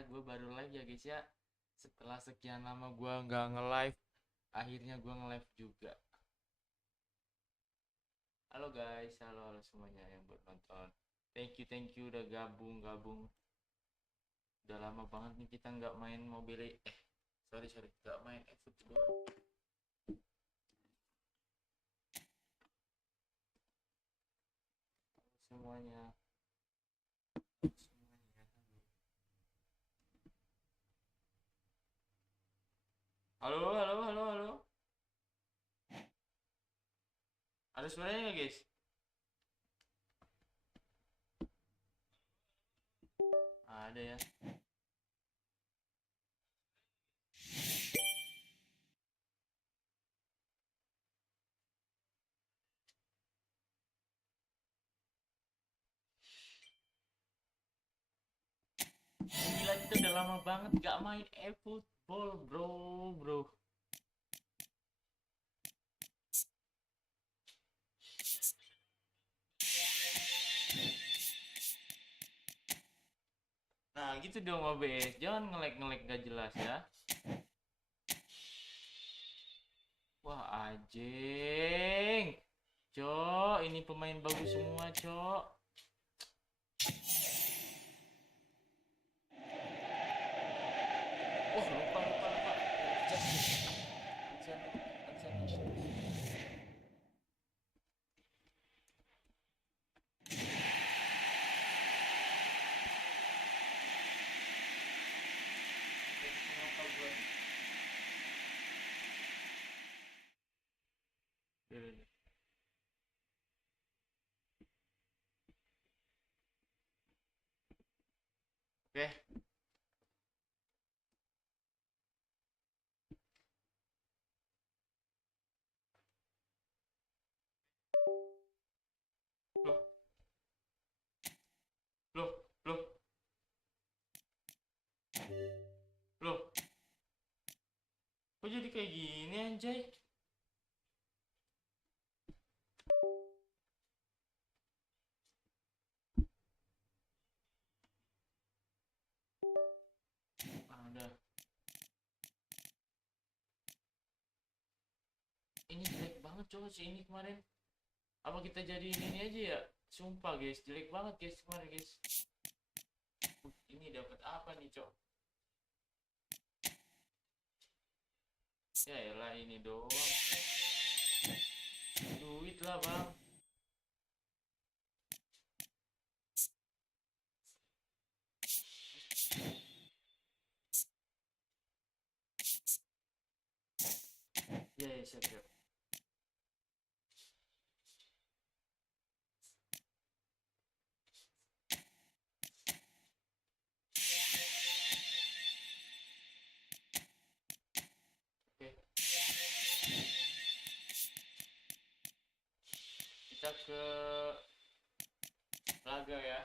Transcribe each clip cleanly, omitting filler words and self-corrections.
gue baru live ya guys ya. Setelah sekian lama gue nggak nge-live, akhirnya gue nge-live juga. Halo guys, halo semuanya yang buat nonton. Thank you udah gabung. Udah lama banget nih kita nggak main mobile. Sorry nggak main Efootball. Semuanya. Halo. Ada suaranya nggak guys? Ada ya. Gila, kita udah lama banget gak main Efootball bro. Nah gitu dong OBS, jangan nge-lag gak jelas ya. Wah anjing, cok, ini pemain bagus semua cok. Wah lupa. Kenapa gue? Oke. Loh, loh, loh. Kok jadi kayak gini anjay? Ada. Ini jelek banget cowok sih ini kemarin. Apa kita jadiin ini aja ya? Sumpah guys, jelek banget guys kemarin guys. Ini dapat apa nih cowok? Ya elah ini doang. Duit lah bang. Ya siap. Oke. Kita ke laga ya.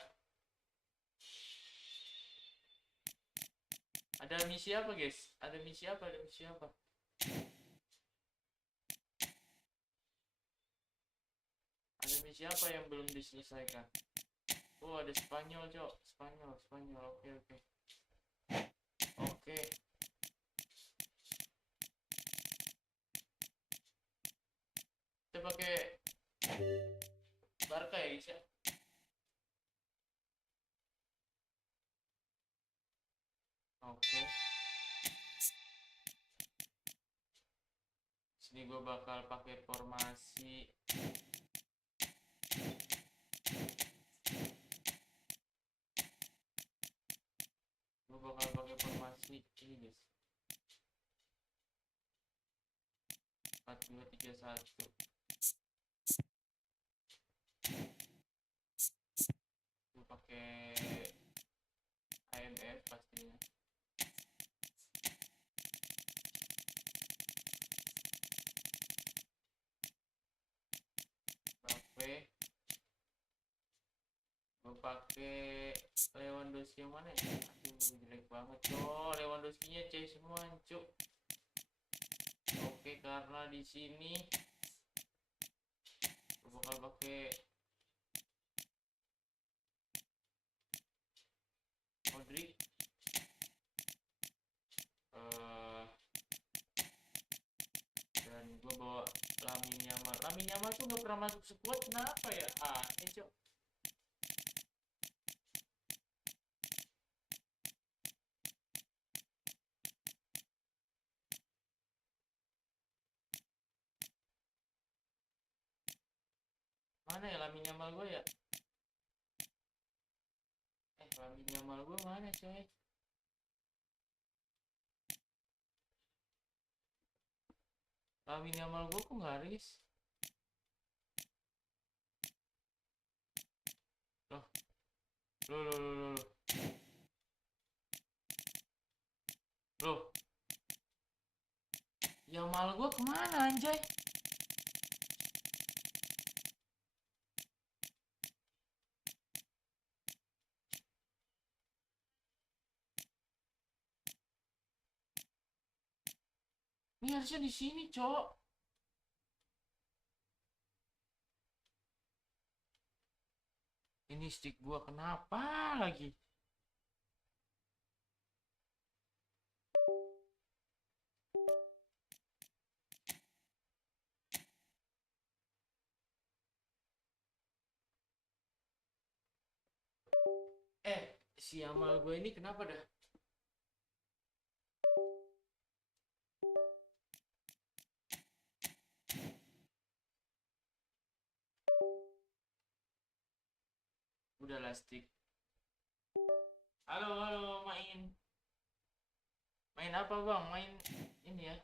Ada misi apa guys? Ada misi apa? Ada misi apa yang belum diselesaikan? Oh ada Spanyol cok. Spanyol. Oke. Kita pakai Barca ya guys ya. Oke. Sini gue bakal pakai formasi. Gue bakal pakai formasi ini guys. 4-2-3-1. Gue pakai AMF pastinya. Gue pakai Lewandowski yang mana ya? Aduh jelek banget cok, Lewandowski-nya C semua cuk. Oke, karena di sini gue bakal pakai Modric. pernah masuk squad, kenapa ya? Aneh cok. Mana ya Lamine Yamal gue ya? Lamine Yamal gue mana coy? Lamine Yamal gue kok nggak ris? Loh, loh. Loh, Yamal gue kemana anjay? Ini harusnya di sini, cok. Ini stick gua kenapa lagi? Si Yamal gue ini kenapa dah? Udah lastik. Halo, main apa bang? Main ini ya.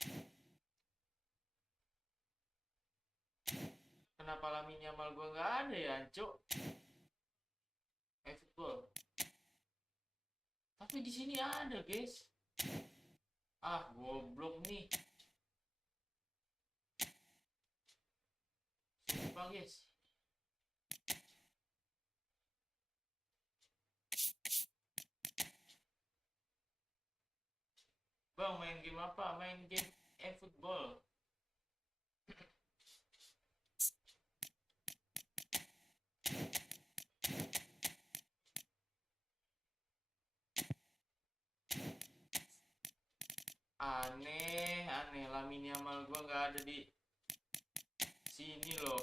Kenapa Lamine Yamal gue nggak ada ya, cok? Efootball. Tapi di sini ada, guys. Goblok nih. Sumpah, guys. Bang, main game apa? Main game Efootball. Aneh. Lamine Yamal gue nggak ada di sini loh.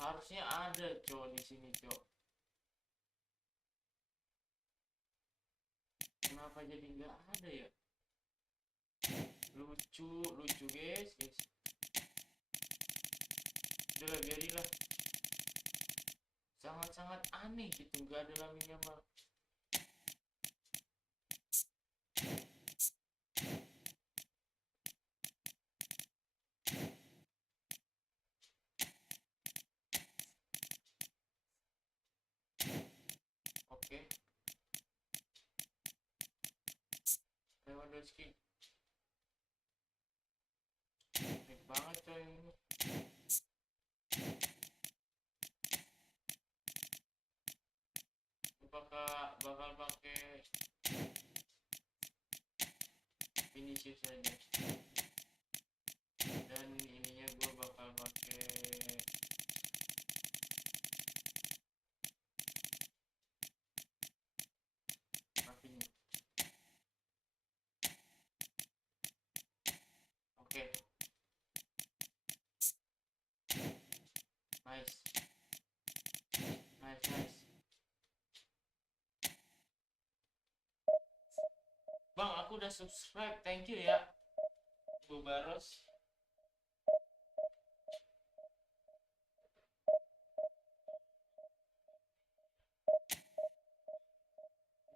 Harusnya ada, cok, di sini, cok. Kenapa jadi nggak ada ya? Lucu, guys. Udah, biarilah. Sangat aneh gitu, nggak ada Lamine Yamal. Oke. Lewandowski. Baik banget coy ini. Bakal pakai Vinicius saja. Dan ininya gue bakal pakai Rafinha. Oke. Nice. Bang, aku udah subscribe, thank you ya, Bu Baros.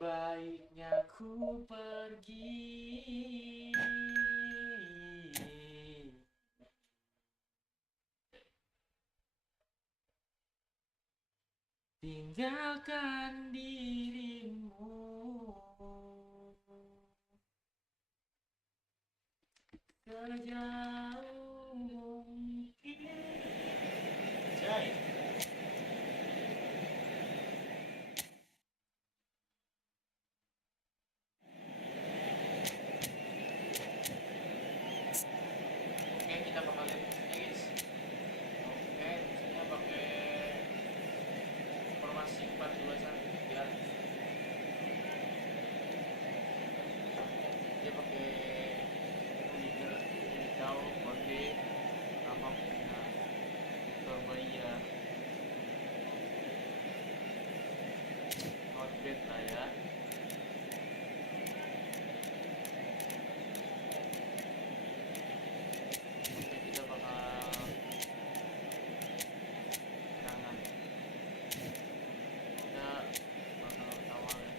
Baiknya ku pergi, tinggalkan dirimu sejauh mungkin. Jai. Oke, kita bakal lihat musiknya, guys. Oke, musiknya pakai formasi 4-2-1 ya. dia pakai winger hijau pakai apa punya Victor Bahia. Not bad lah ya. Oke, kita bakal serangan. Kita bakal kawal ya.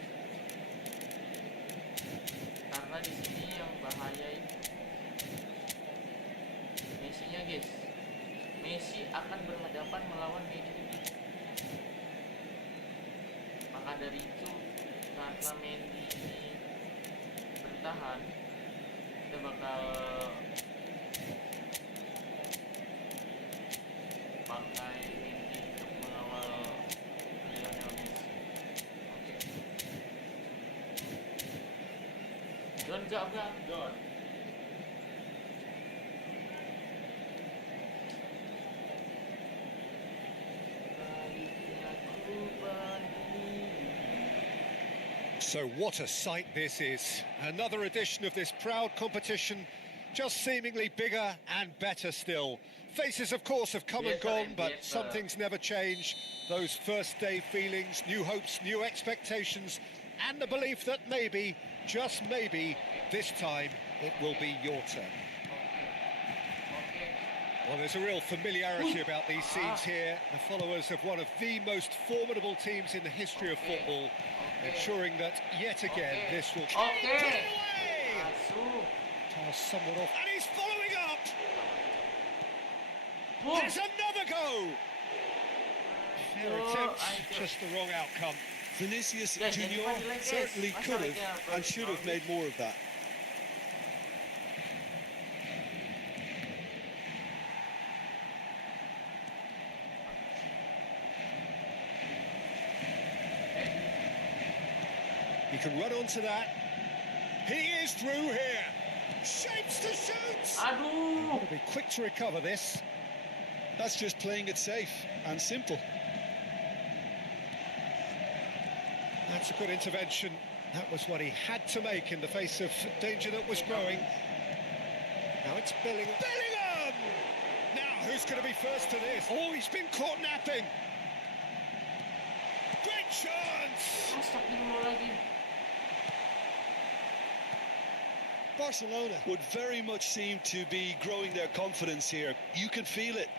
Karena di sini yang bahaya itu Messi-nya, guys. Messi akan berhadapan melawan Mendy. Maka dari itu, karena Mendy ini bertahan, kita bakal pakai Mendy untuk mengawal Lionel Messi. Oke. Don gablang, Don. So what a sight this is. Another edition of this proud competition, just seemingly bigger and better still. Faces, of course, have come and gone, but some things never change. Those first day feelings, new hopes, new expectations, and the belief that maybe, just maybe, this time it will be your turn. Well, there's a real familiarity about these scenes here. The followers of one of the most formidable teams in the history of football, ensuring that yet again this will put it away. Toss someone off, and he's following up. There's another go. Fair attempt, just the wrong outcome. Vinicius Junior certainly could have and should have made more of that. He can run onto that. He is through here. Shapes to shoot. Got to be quick to recover this. That's just playing it safe and simple. That's a good intervention. That was what he had to make in the face of danger that was growing. Now it's Bellingham. Bellingham! Now who's going to be first to this? Oh, he's been caught napping. Great chance! Barcelona would very much seem to be growing their confidence here. You can feel it.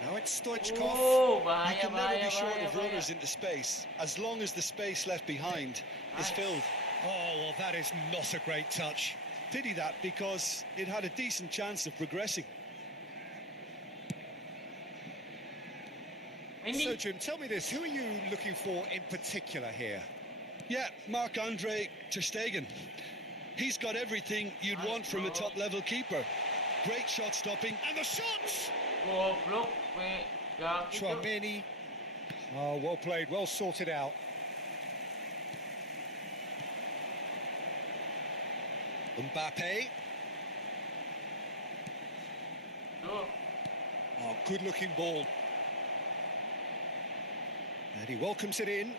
Now it's Stoichkov. You can never be short of runners into space, as long as the space left behind is filled. Oh, well, that is not a great touch. Pity that, because it had a decent chance of progressing. So, Jim, tell me this, who are you looking for in particular here? Yeah, Marc-Andre ter Stegen. He's got everything you'd want from a top-level keeper. Great shot stopping, and the shots! Chouameni. Oh, well played, well sorted out. Mbappe. Oh, good-looking ball. And he welcomes it in.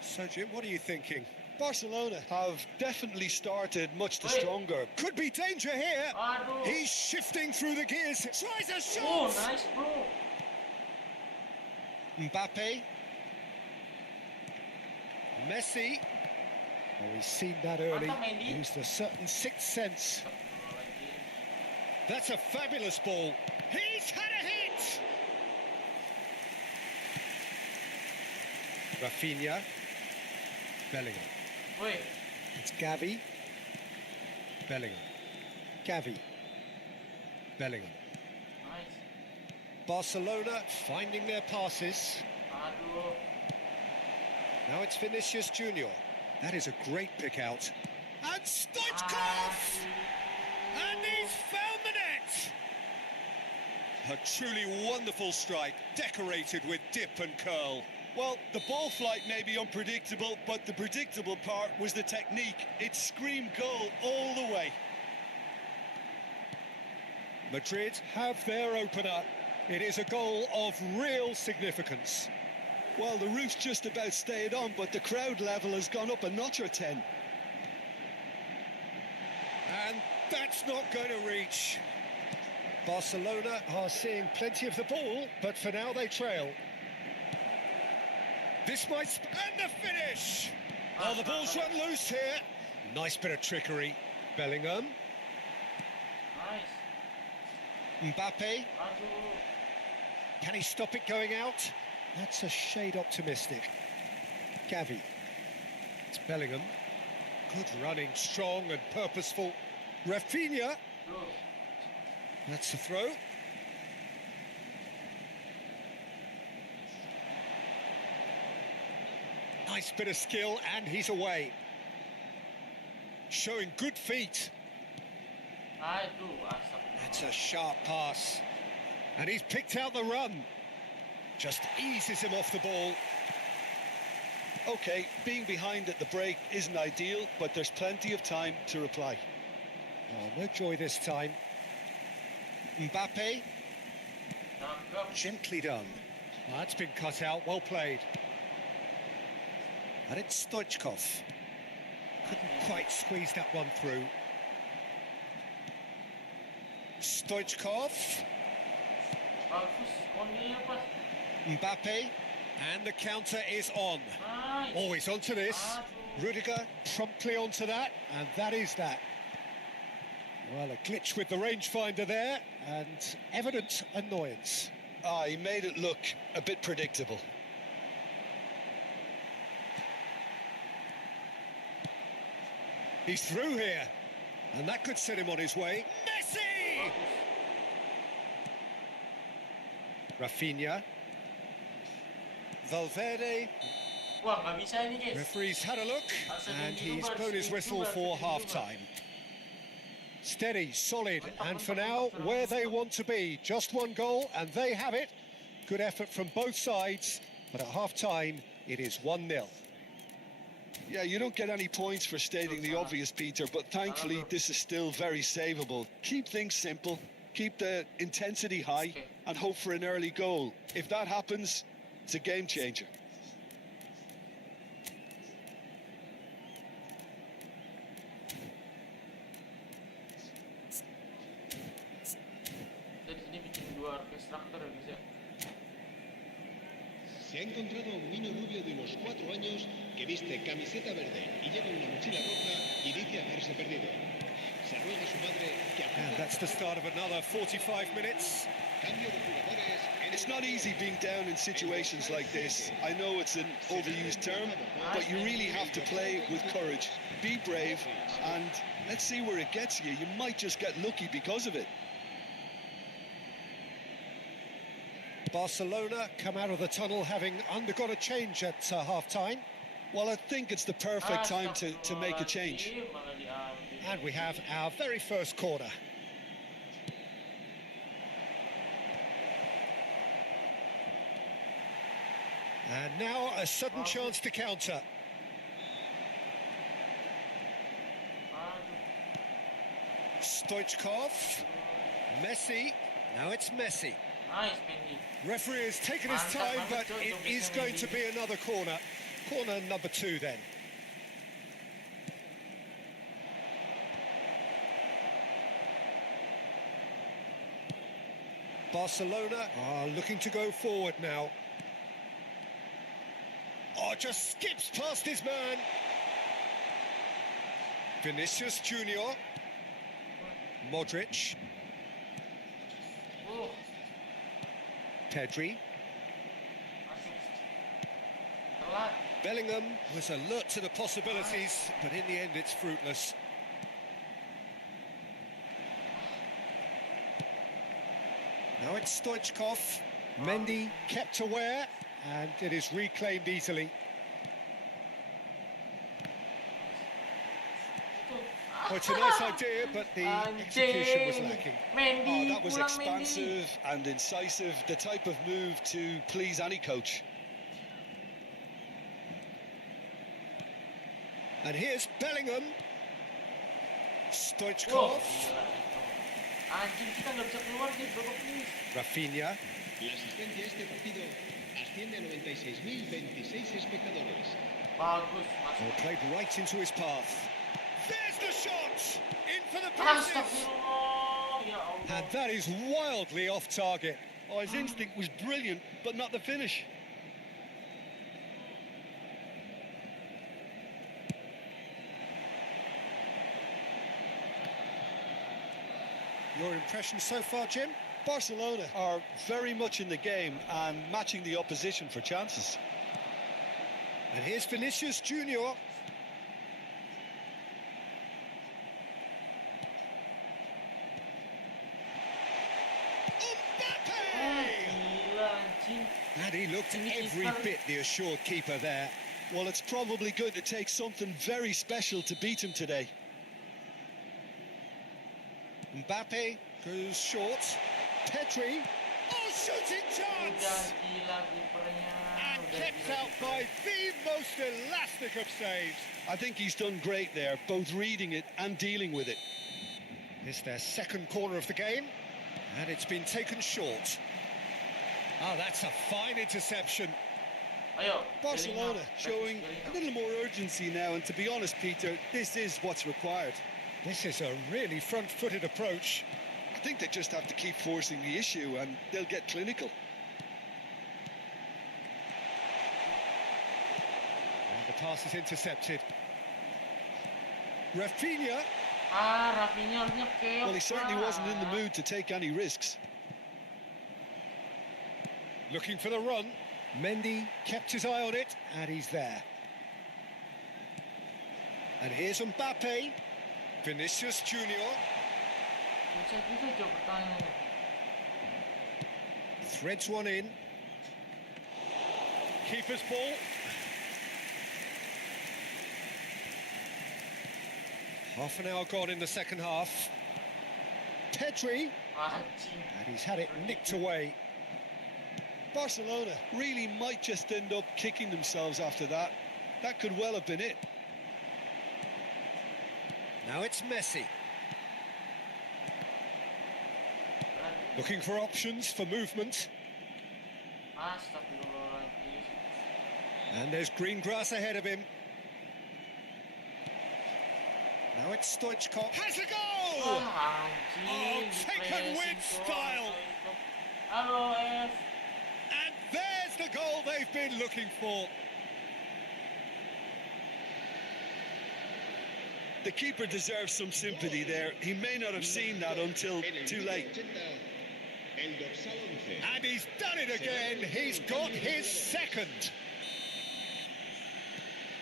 So, Jim, what are you thinking? Barcelona have definitely started much the stronger. Could be danger here. He's shifting through the gears. Tries a shot. Oh, nice, bro. Mbappe. Messi. Oh, he's seen that early. Used a certain sixth sense. That's a fabulous ball. He's had a hit. Rafinha. Bellingham. It's Gavi. Bellingham. Gavi. Bellingham. Nice. Barcelona finding their passes. Now it's Vinicius Junior. That is a great pick out. And Stoichkov! And he's found the net! A truly wonderful strike, decorated with dip and curl. Well, the ball flight may be unpredictable, but the predictable part was the technique. It screamed goal all the way. Madrid have their opener. It is a goal of real significance. Well, the roof's just about stayed on, but the crowd level has gone up a notch or 10. And that's not going to reach. Barcelona are seeing plenty of the ball, but for now they trail. This might... and the finish! Oh, the ball's run loose here. Nice bit of trickery. Bellingham. Nice. Mbappe. Aduh. Can he stop it going out? That's a shade optimistic. Gavi. It's Bellingham. Good running, strong and purposeful. Rafinha. Loh. That's the throw. Nice bit of skill, and he's away. Showing good feet. Aduh, asap. That's a sharp pass. And he's picked out the run. Just eases him off the ball. OK, being behind at the break isn't ideal, but there's plenty of time to reply. Oh, no joy this time. Mbappe. Cakep. Gently done. Oh, that's been cut out, well played. And it's Stoichkov. Couldn't quite squeeze that one through. Stoichkov. Bagus. Only apa? Mbappe. And the counter is on. Nice. Always onto this. Aduh. Rudiger promptly onto that, and that is that. Well, a glitch with the rangefinder there, and evident annoyance. Ah, he made it look a bit predictable. He's through here, and that could set him on his way. Messi! Bagus. Rafinha. Valverde. Wah, nggak bisa ini, guys. Referee's had a look, and he's blown his whistle for half-time. Steady, solid, and for now, where they want to be. Just one goal, and they have it. Good effort from both sides, but at half-time, it is 1-0. Yeah, you don't get any points for stating the obvious, Peter, but thankfully this is still very savable. Keep things simple, keep the intensity high, and hope for an early goal. If that happens, it's a game changer. Jadi sini bikin dua orkestrator ya, guys ya. Se ha encontrado a un niño rubio de unos 4 años que viste camiseta verde y lleva una mochila roja y dice haberse perdido. Se ruega a su madre que And acuda that's the start of another 45 minutes. cambio de jugadores en It's not easy being down in situations like this. I know it's an overused term, but you really have to play with courage. Be brave, and let's see where it gets you. You might just get lucky because of it. Barcelona come out of the tunnel having undergone a change at half-time. Well, I think it's the perfect time to make a change. Malah diambil. And we have our very first corner. And now a sudden chance to counter. Aduh. Stoichkov. Messi. Now it's Messi. Nice, Mendy. Referee has taken his time, but it is going to be another corner. Corner number 2 then. Barcelona are looking to go forward now. Oh, just skips past his man. Vinicius Junior. Modric. Oh, Pedri. masuk. Telat. Bellingham was alert to the possibilities, but in the end it's fruitless. Now it's Stoichkov. Mendy kept aware, and it is reclaimed easily. Oh, it's a nice idea, but the execution was lacking. Mendy, Oh, that was pulang, expansive Mendy. and incisive, the type of move to please any coach. And here's Bellingham. Stoichkov. Wow, gila. Anjing, kita nggak bisa keluar nih, babak ini. Rafinha. la asistencia a este partido Asciende a 96.026 espectadores. Bagus, Well, masuk. played right into his path. There's the shot! In for the pieces! Astagfirullah, ya Allah. And that is wildly off target. Oh, his instinct was brilliant, but not the finish. Your impression so far, Jim? Barcelona are very much in the game and matching the opposition for chances. And here's Vinicius Junior. Gila, anjing. And he looked every bit the assured keeper there. Well, it's probably going to take something very special to beat him today. Mbappe goes short. Petri. Oh, shooting Udah chance! gila kipernya. And Udah kept gila out kiper. by the most elastic of saves. I think he's done great there, both reading it and dealing with it. It's their second corner of the game, and it's been taken short. Oh, that's a fine interception. Ayo, Barcelona Bellingham. showing a little more urgency now, and to be honest, Peter, this is what's required. This is a really front-footed approach. I think they just have to keep forcing the issue and they'll get clinical. And the pass is intercepted. Rafinha. Rafinha harusnya keok. Well, he certainly wasn't in the mood to take any risks. Looking for the run. Mendy kept his eye on it, and he's there. And here's Mbappe. Vinicius Junior. Bisa juga coba pertanyaannya. Threads one in. Keeper's ball. Half an hour gone in the second half. Petri. Anjing. And he's had it nicked away. Barcelona really might just end up kicking themselves after that. That could well have been it. Now it's Messi. Looking for options for movement. Astagfirullahaladzim. And there's green grass ahead of him. Now it's Stoichkov. Has a goal! Anjing. Oh, taken with Di-pressing style. doang. Halo, F. And there's the goal they've been looking for. The keeper deserves some sympathy there. He may not have seen that until too late. El dorsal 11. And he's done it again. He's got his second.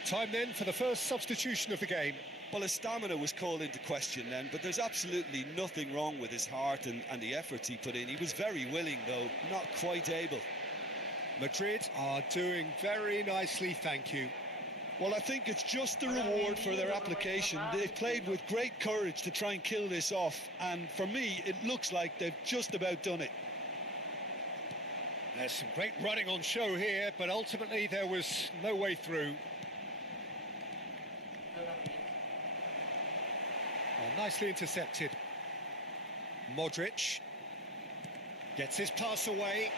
Time then for the first substitution of the game. Well, his stamina was called into question then, but there's absolutely nothing wrong with his heart and the efforts he put in. He was very willing, though, not quite able. Madrid are doing very nicely, thank you. Well, I think it's just the reward for their application. They've played with great courage to try and kill this off, and for me, it looks like they've just about done it. There's some great running on show here, but ultimately there was no way through. Oh, nicely intercepted. Modric gets his pass away.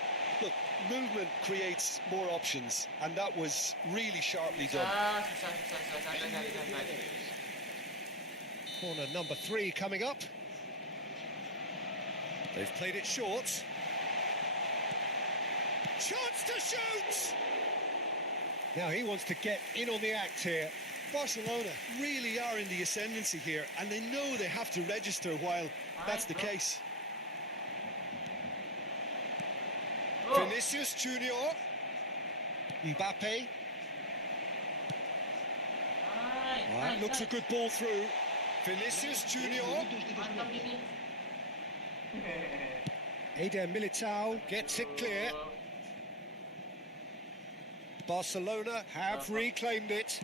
Look, movement creates more options, and that was really sharply done. Corner number 3 coming up. They've played it short. Chance to shoot! Now he wants to get in on the act here. Barcelona really are in the ascendancy here, and they know they have to register while that's the case. Vinicius Junior. Mbappe. That looks a good ball through. Vinicius Junior. Mantap ini. Eder Militao gets it clear. Barcelona have reclaimed it.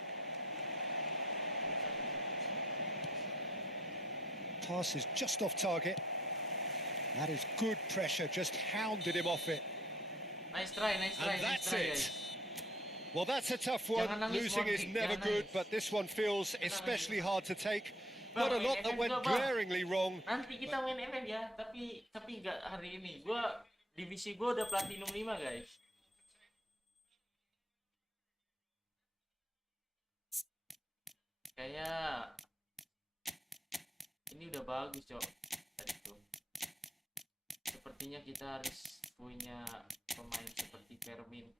Pass is just off target. That is good pressure, just hounded him off it. Nice try, nice try, And nice that's try, it. guys. Well, that's a tough one. Jangan nangis, Losing is Monty, never jangan good, nangis. but this one feels especially hard to take. Bang, Not a lot main that ML went juga, Bang. glaringly wrong. Nanti kita main ML ya, tapi nggak hari ini. Divisi gua udah platinum 5, guys. Kayak ini udah bagus, Cok. Tadi tuh. Sepertinya kita harus punya pemain seperti Fermin.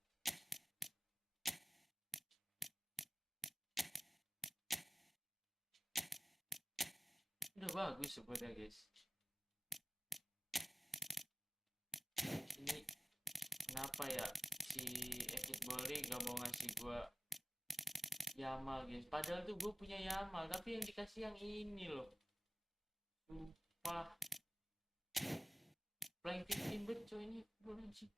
Udah bagus sebenarnya, guys. Ini kenapa ya si Efootball gak mau ngasih gua Yamal, guys? Padahal tuh gue punya Yamal, tapi yang dikasih yang ini loh. Sumpah. Playing 15 bet coy, ini belum sih.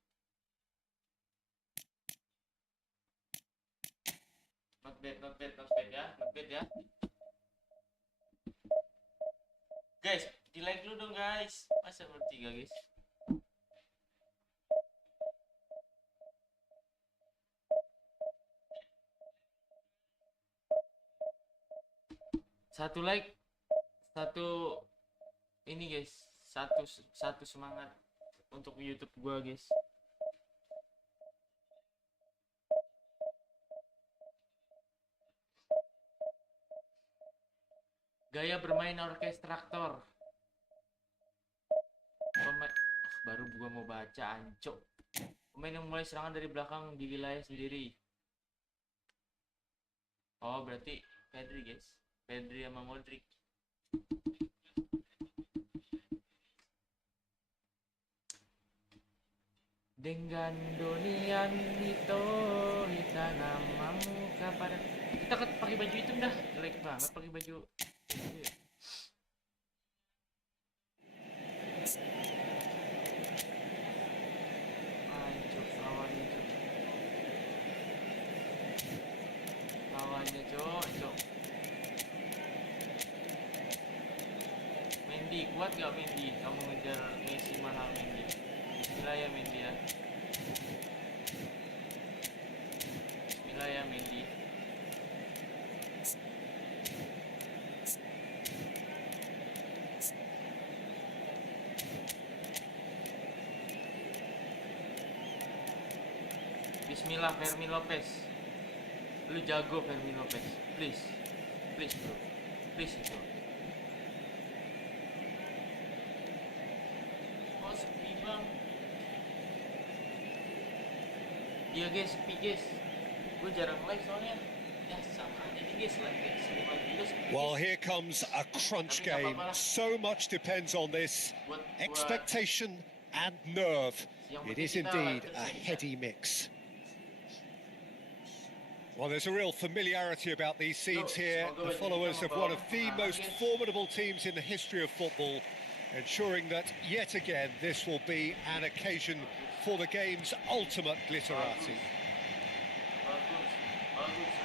Not bad ya, not bad ya. Guys, di like dulu dong guys. Masa bertiga guys. Satu like, satu ini guys, satu semangat untuk YouTube gua guys. Gaya bermain orkestraktor. Baru gua mau baca, ancok. Pemain yang mulai serangan dari belakang di wilayah sendiri. Oh, berarti Pedri guys. Pedri sama Modric. Dengan donian itu kita namamu kepada. Kita pakai baju hitam dah. Jelek banget pakai baju. Hancur lawannya cok. Mendy kuat gak Mendy? Kamu ngejar Messi mahal Mendy. Bismillah ya Mendy ya. Bismillah ya Mendy. Bismillah Fermin Lopez. Lu jago Fermin Lopez. Please bro. Please bro. Oh sepi bang. Iya guys, sepi guys. Gue jarang live soalnya. Ya sama aja nih guys, like Well, here comes a crunch game. So much depends on this. Expectation and nerve. It is indeed a heady mix. Well, there's a real familiarity about these scenes here. The followers of one of the most formidable teams in the history of football, ensuring that yet again this will be an occasion for the game's ultimate glitterati.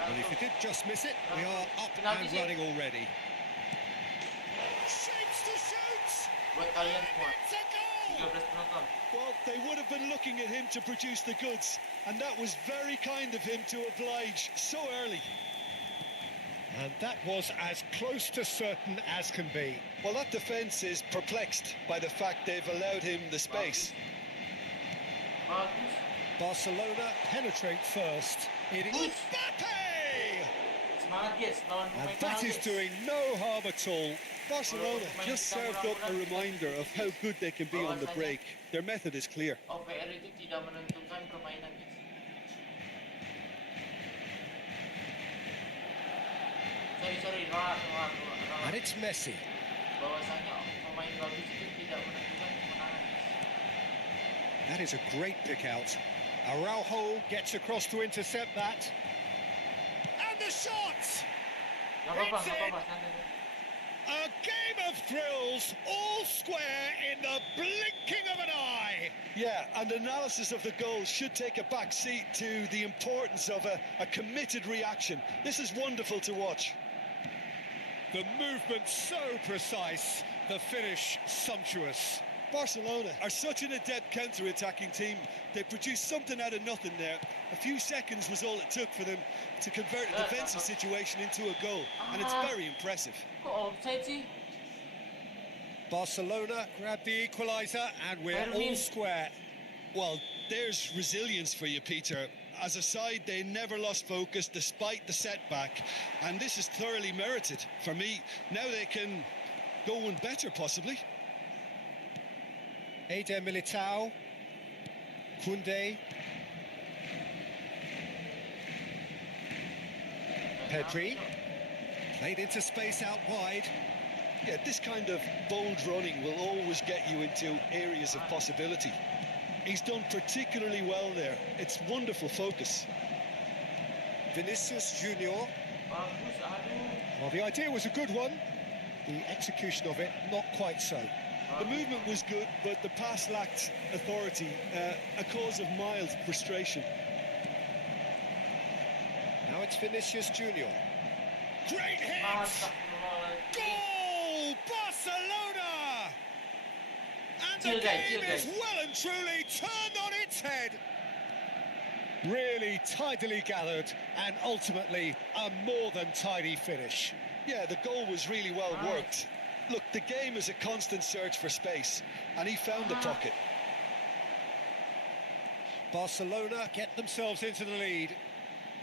And if you did just miss it, we are up and running already. Shapes to shoot! It's a goal! Well, they would have been looking at him to produce the goods, and that was very kind of him to oblige so early. And that was as close to certain as can be. Well, that defence is perplexed by the fact they've allowed him the space. Barcelona penetrate first. It is Mbappe! And that is doing no harm at all. Barcelona just served up a reminder of how good they can be on the break. Their method is clear. OPR itu tidak menentukan permainan. Sorry, and it's Messi. Bahwasanya pemain bagus itu tidak menentukan kemenangan. That is a great pick out. Araujo gets across to intercept that. And the shot! It's in! A game of thrills, all square in the blinking of an eye. Yeah, and analysis of the goal should take a back seat to the importance of a committed reaction. This is wonderful to watch. The movement so precise, the finish sumptuous. Barcelona are such an adept counter-attacking team. They produced something out of nothing there. A few seconds was all it took for them to convert a defensive situation into a goal, and it's very impressive. Barcelona grab the equaliser, and we're all square. Well, there's resilience for you, Peter. as a side, they never lost focus despite the setback, and this is thoroughly merited. For me, now they can go one better, possibly. Eder Militao, Koundé, Pedri, played into space out wide. Yeah, this kind of bold running will always get you into areas of possibility. He's done particularly well there. It's wonderful focus. Vinicius Junior. Bagus, aduh. Well, the idea was a good one. The execution of it, not quite so. The movement was good, but the pass lacked authority, a cause of mild frustration. Now it's Vinicius Junior. Great hit! Astagfirullahaladzim. Goal! Barcelona! And the Chill, guys, game chill, is guys. well and truly turned on its head. Really tidily gathered and ultimately a more than tidy finish. Yeah, the goal was really well worked. Look, the game is a constant search for space, and he found the pocket. Barcelona get themselves into the lead.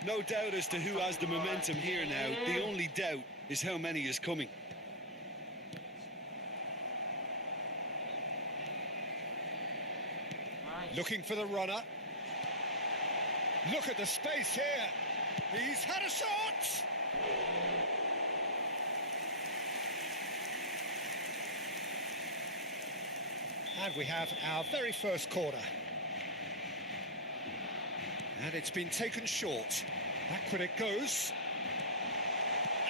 No doubt as to who has the momentum here now. The only doubt is how many is coming. Nice. Looking for the runner. Look at the space here. He's had a shot. And we have our very first corner. And it's been taken short. Backward it goes.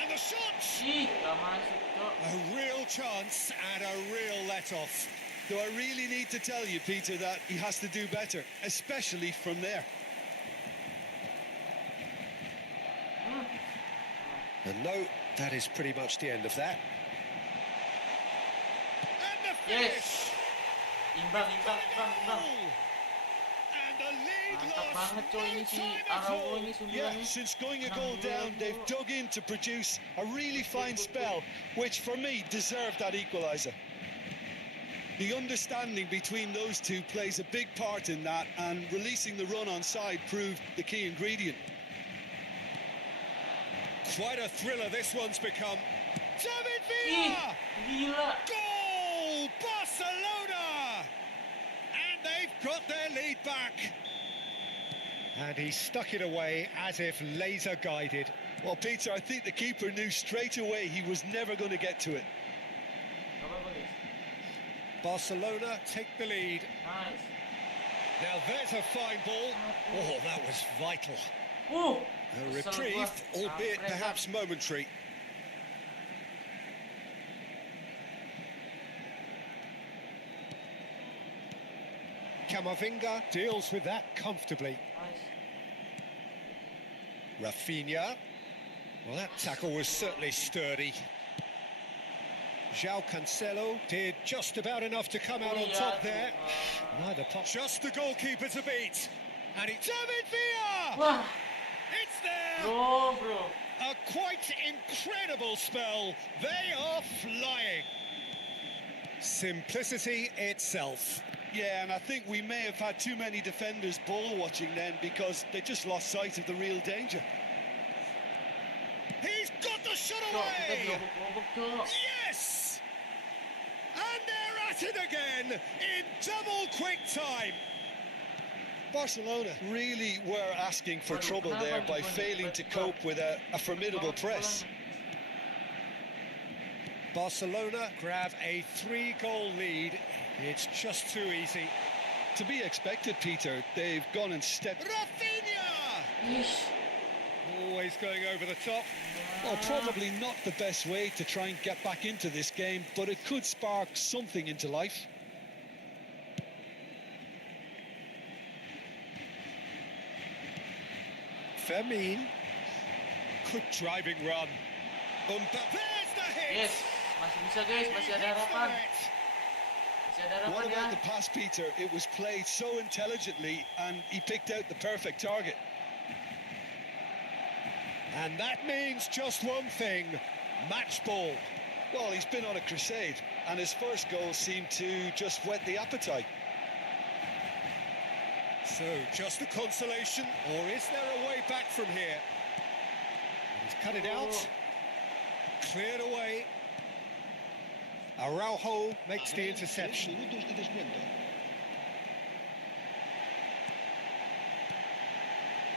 And the shot! Ih, gak masuk, Cok. A real chance and a real let-off. Do I really need to tell you, Peter, that he has to do better, especially from there? And no, that is pretty much the end of that. And the finish! Yes. Imbang. And the lead Mantap lost. banget, coy, ini si No time at Araujo all. ini sungguhan Yeah, nih. since going a goal down, they've dug in to produce a really fine spell, which for me deserved that equaliser. The understanding between those two plays a big part in that, and releasing the run on side proved the key ingredient. Quite a thriller this one's become. David Ih, Villa! gila. Goal! Barcelona! And they've got their lead back. And he stuck it away as if laser guided. Well, Peter, I think the keeper knew straight away he was never going to get to it. Gak apa-apa, guys. Barcelona take the lead. Nice. Now there's a fine ball. Oh, that was vital. A Kesel reprieve, gua. albeit Kampret, perhaps momentary. Camavinga deals with that comfortably. Nice. Rafinha. Well, that tackle was certainly sturdy. João Cancelo did just about enough to come out on top there. Neither pot. Just the goalkeeper to beat. And it's David Villa! Wah, It's there! bro. A quite incredible spell. They are flying. Simplicity itself. Yeah, and I think we may have had too many defenders ball watching then, because they just lost sight of the real danger. He's got the shot Cok, kita away! diobok-obok, Cok. Yes! And they're at it again in double quick time. Barcelona really were asking for trouble there by failing to cope with a formidable press. Barcelona grab a 3-goal lead. It's just too easy. To be expected, Peter, they've gone and stepped... Rafinha! Ish. Always going over the top. Well, probably not the best way to try and get back into this game, but it could spark something into life. Fermin. Good driving run. There's the hit! Yes, masih bisa, guys. Masih ada harapan. Masih ada harapan What ya. about the pass, Peter? It was played so intelligently, and he picked out the perfect target. And that means just one thing. Match ball. Well, he's been on a crusade, and his first goal seemed to just whet the appetite. So, just a consolation, or is there a way back from here? He's cut it out, cleared away. Araujo makes the interception. Minutos de descuento.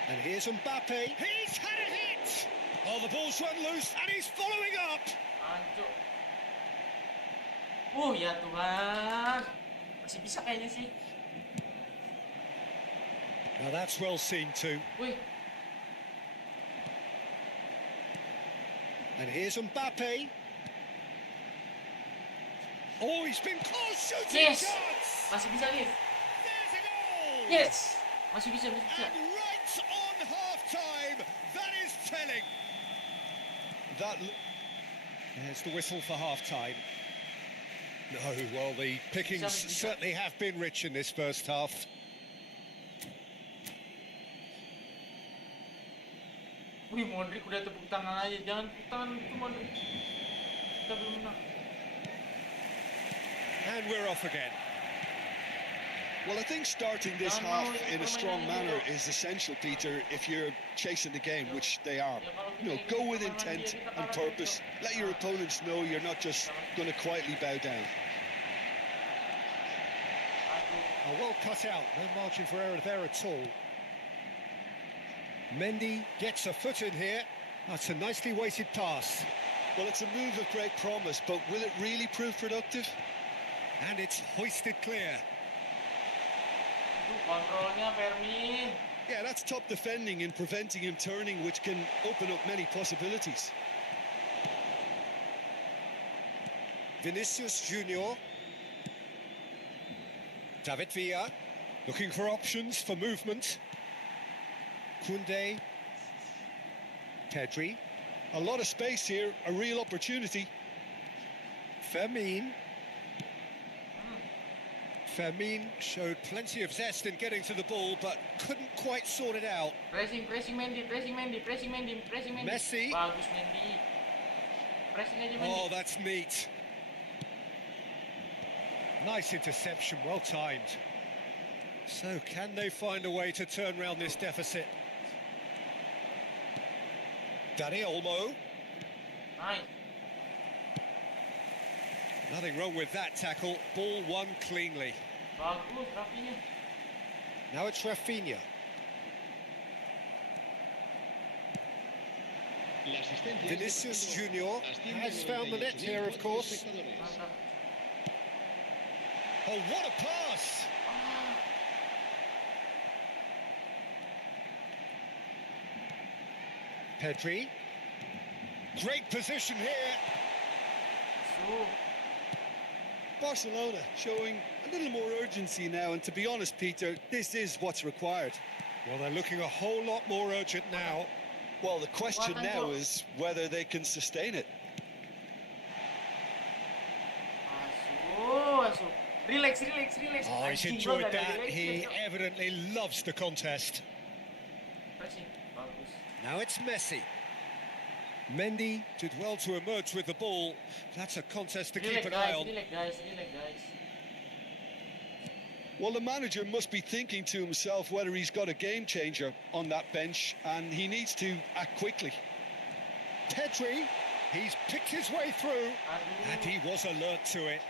And here's Mbappe. He's had a hit! Oh, the ball's run loose, and he's following up! Anjir. Ya Tuhan. Masih bisa kayaknya sih. Now that's well seen too. Wih. And here's Mbappe. Oh, he's been close, shooting Yes. chance! Masih bisa, Liv. There's a goal! Yes. Masih bisa, masih bisa. And right on half-time, that is telling. There's the whistle for half-time. No, well, the pickings certainly have been rich in this first half. Wih, Modric udah tepuk tangan aja. Jangan tepuk tangan itu, Modric. Kita belum menang. And we're off again. Well, I think starting this half in a strong manner is essential, Peter, if you're chasing the game, which they are. You know, go with intent and purpose. Let your opponents know you're not just going to quietly bow down. Oh, well cut out, no margin for error there at all. Mendy gets a foot in here. That's a nicely weighted pass. Well, it's a move of great promise, but will it really prove productive? And it's hoisted clear. Kontrolnya, Fermin. Yeah, that's top defending and preventing him turning, which can open up many possibilities. Vinicius Junior. David Villa looking for options for movement. Koundé. Pedri. A lot of space here, a real opportunity. Fermin. Fermin showed plenty of zest in getting to the ball, but couldn't quite sort it out. Pressing Mendy. Messi. Bagus Mendy. Pressing aja Mendy. Oh, that's neat. Nice interception, well timed. So can they find a way to turn around this deficit? Dani Olmo. Nice. Nothing wrong with that tackle. Ball won cleanly. Bagus Rafinya. Now it's Rafinha. La asistencia es de Vinicius Fernando. Junior Asciende has found the net here, of 98.000 course. espectadores. Mantap. Oh, what a pass! Pedri. Great position here. So. Barcelona showing a little more urgency now, and to be honest, Peter, this is what's required. Well, they're looking a whole lot more urgent now. Well, the question now is whether they can sustain it. Masuk. Relax. Oh, he's enjoyed that. He evidently loves the contest. Pressing. Bagus. Now it's Messi. Mendy did well to emerge with the ball. That's a contest to keep an eye on. Relax, guys. Well, the manager must be thinking to himself whether he's got a game changer on that bench, and he needs to act quickly. Pedri, he's picked his way through, and he was alert to it.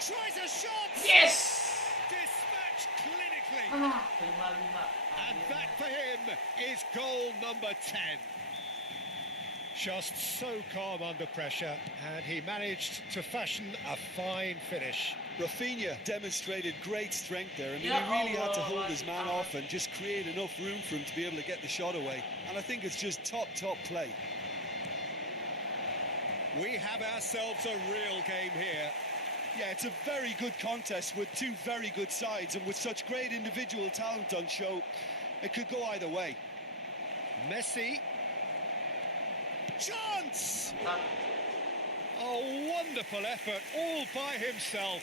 Tries a shot! Yes! Dispatched clinically. 5-5. And that for him is goal number 10. Just so calm under pressure, and he managed to fashion a fine finish. Rafinha demonstrated great strength there. I mean, he really had to hold his man off and just create enough room for him to be able to get the shot away. And I think it's just top play. We have ourselves a real game here. Yeah, it's a very good contest with two very good sides, and with such great individual talent on show, it could go either way. Messi. Chance! A wonderful effort all by himself.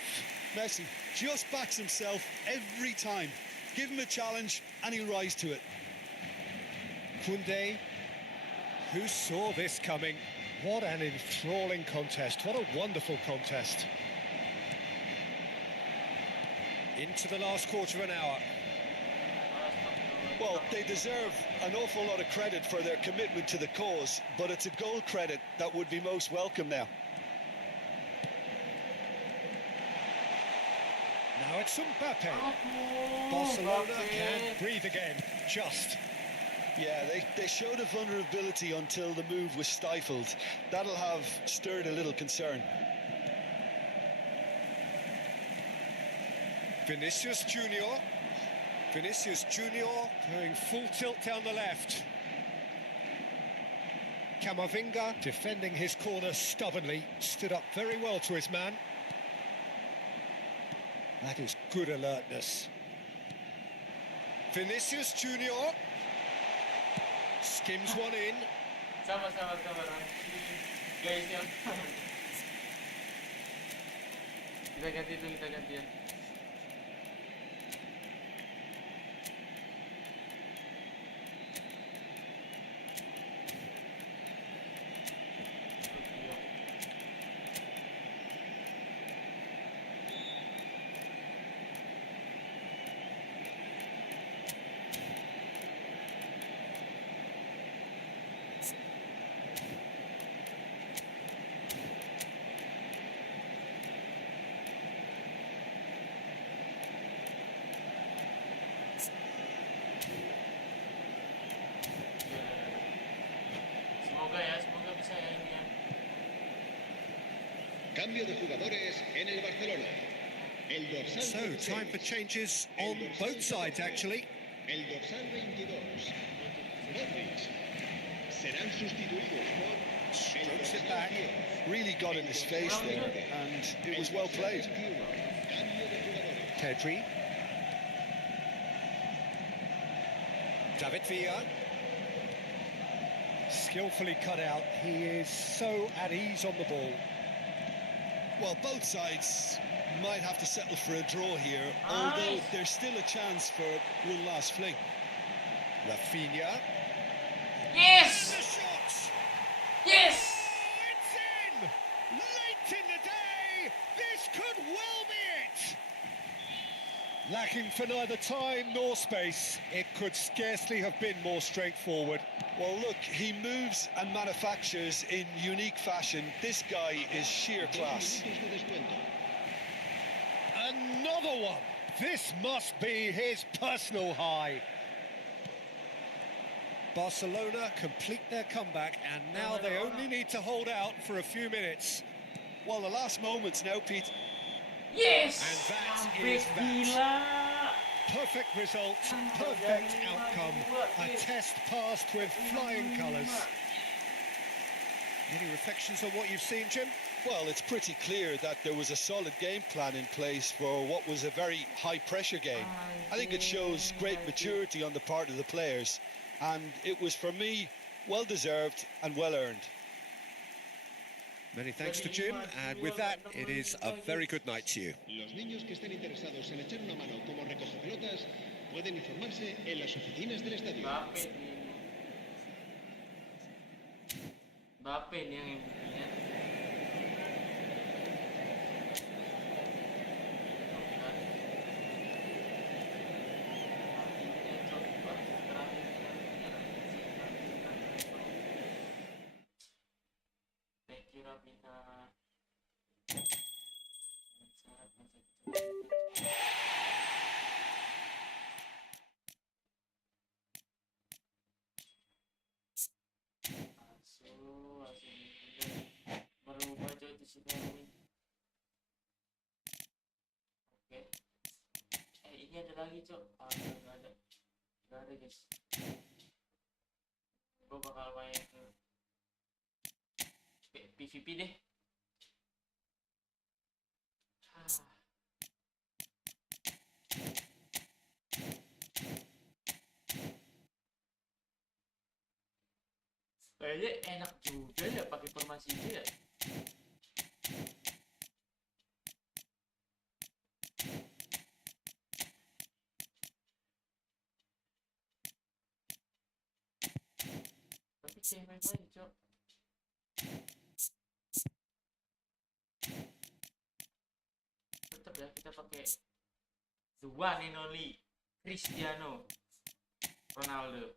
Messi just backs himself every time. Give him a challenge and he'll rise to it. Koundé, who saw this coming? What an enthralling contest. What a wonderful contest. Into the last quarter of an hour. Well, they deserve an awful lot of credit for their commitment to the cause, but it's a goal credit that would be most welcome now. Now it's Mbappe. Barcelona can breathe again, just. Yeah, they showed a vulnerability until the move was stifled. That'll have stirred a little concern. Vinicius Junior. Vinicius Junior going full tilt down the left. Camavinga defending his corner stubbornly, stood up very well to his man. That is good alertness. Vinicius Junior skims one in. Sabar guys ya. Kita ganti dulu, kita gantian. Semoga bisa ya ini ya. Cambio de jugadores en el Barcelona. El dorsal So, 16, time for changes on both sides, actually. el dorsal 22. Modric. Serán sustituidos por el Strokes it dorsal back. 10. Really got in his face there, and it was well played. Cambio de jugadores. Pedri. David Villa. Skillfully cut out. He is so at ease on the ball. Well, both sides might have to settle for a draw here, although there's still a chance for one last fling. Rafinha. Yes! The shots! Yes! Oh, it's in! Late in the day! This could well be it! Lacking for neither time nor space, it could scarcely have been more straightforward. Well, look, he moves and manufactures in unique fashion. This guy is sheer class. Minutos de descuento. Another one! This must be his personal high. Barcelona complete their comeback, and now they only need to hold out for a few minutes. Well, the last moments now, Pete. Yes! And that Sampai is that. gila. Perfect result, perfect outcome. A test passed with flying colours. Any reflections on what you've seen, Jim? Well, it's pretty clear that there was a solid game plan in place for what was a very high-pressure game. I think it shows great maturity on the part of the players, and it was, for me, well-deserved and well-earned. Many thanks to Jim, and with that, it is a very good night to you. Los niños que estén interesados en echar una mano como recogepelotas pueden informarse en las oficinas del estadio. Mbappe ini yang MVP-nya. Thank you, Rabina. Berubah coy di sini ini. Oke. Ini ada lagi cok. Nggak ada guys. Gue bakal main PVP deh. Kayaknya enak juga ya pakai formasi itu ya. Tapi cewek lagi cok. Tetap ya kita pakai the one and only Cristiano. Ronaldo.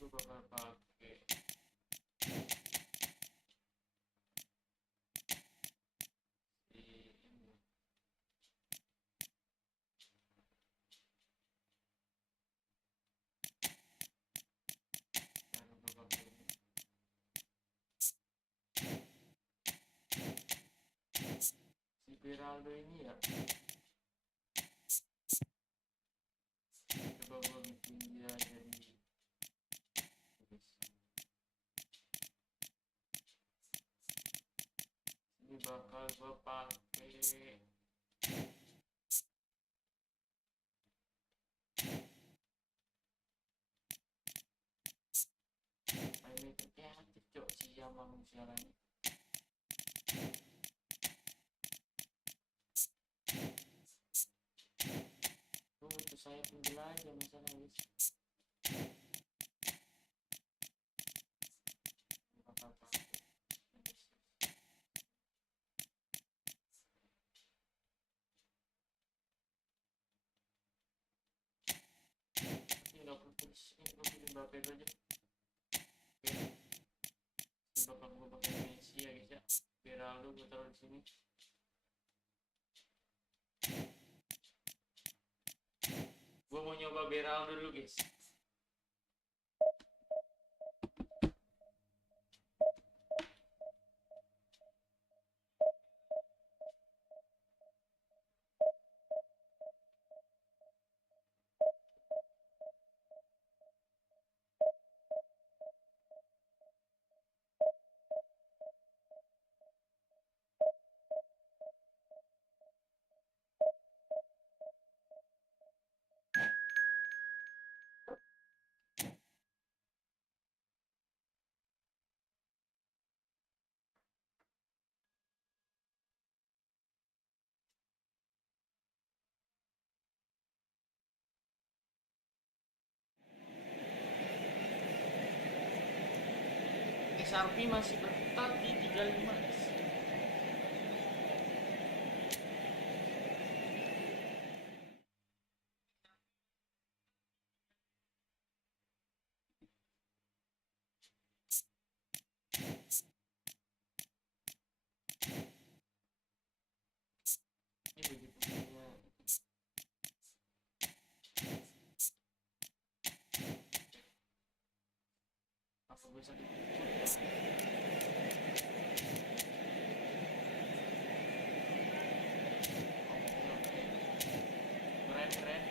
Gue bakal pakai si ini. Baru gue pakai ini. Si Ronaldo ini ya. Coba gue bikin dia jadi ini bakal gue pakai playmaker kreatif cok si Yaman manusia lain. Tuh itu saya penjelajah masalah guys. Bakal pakai ini 50% ini gue pilih Mbappe aja. Oke. Ini bakal gue pakai Messi ya guys ya. Ronaldo gue taruh di sini. Gue mau nyoba Ronaldo dulu guys. XRP masih berputar di 35 guys. Ini begitu punya apa bisa keren.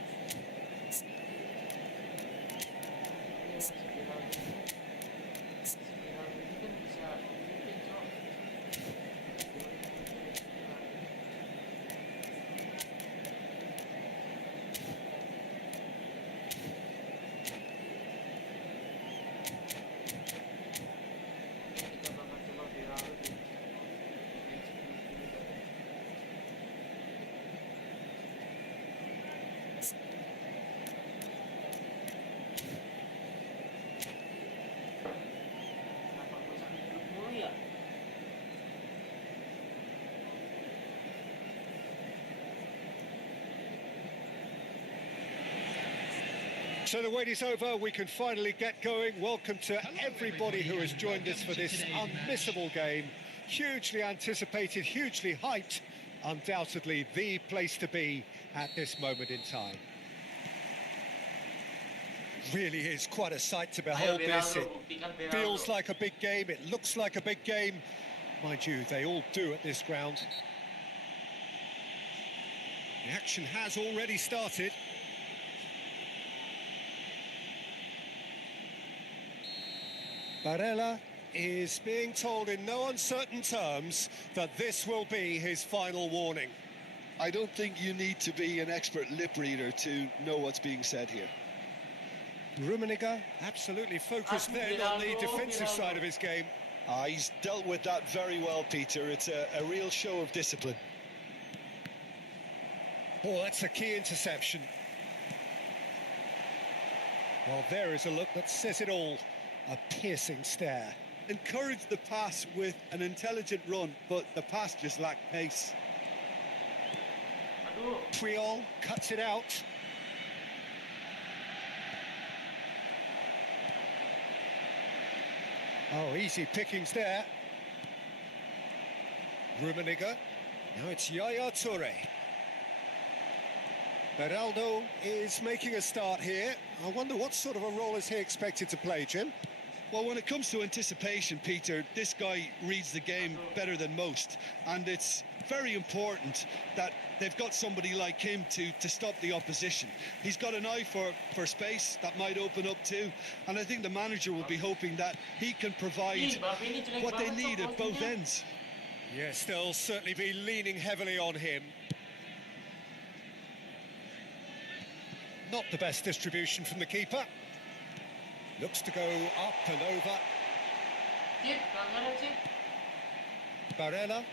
Ini spiral ini kan bisa bikin cok. Kita bakal coba viral di kenapa gue sambil duduk mulu ya? So the wait is over, we can finally get going. Welcome to everybody who has joined us for this unmissable game. Hugely anticipated, hugely hyped, undoubtedly the place to be at this moment in time. Really is quite a sight to behold this. It feels like a big game, it looks like a big game. Mind you, they all do at this ground. The action has already started. Barella is being told in no uncertain terms that this will be his final warning. I don't think you need to be an expert lip reader to know what's being said here. Rummenigge absolutely focused then on the defensive side of his game. He's dealt with that very well, Peter. It's a real show of discipline. Oh, that's a key interception. Well, there is a look that says it all. A piercing stare. Encouraged the pass with an intelligent run, but the pass just lacked pace. Aduh. Puyol cuts it out. Oh, easy pickings there. Rummenigge. Now it's Yaya Toure. Beraldo is making a start here. I wonder what sort of a role is he expected to play, Jim? Well, when it comes to anticipation, Peter, this guy reads the game better than most. And it's very important that they've got somebody like him to stop the opposition. He's got an eye for space that might open up too. And I think the manager will be hoping that he can provide what they need at both ends. Yes, they'll certainly be leaning heavily on him. Not the best distribution from the keeper. Looks to go up and over. Barella.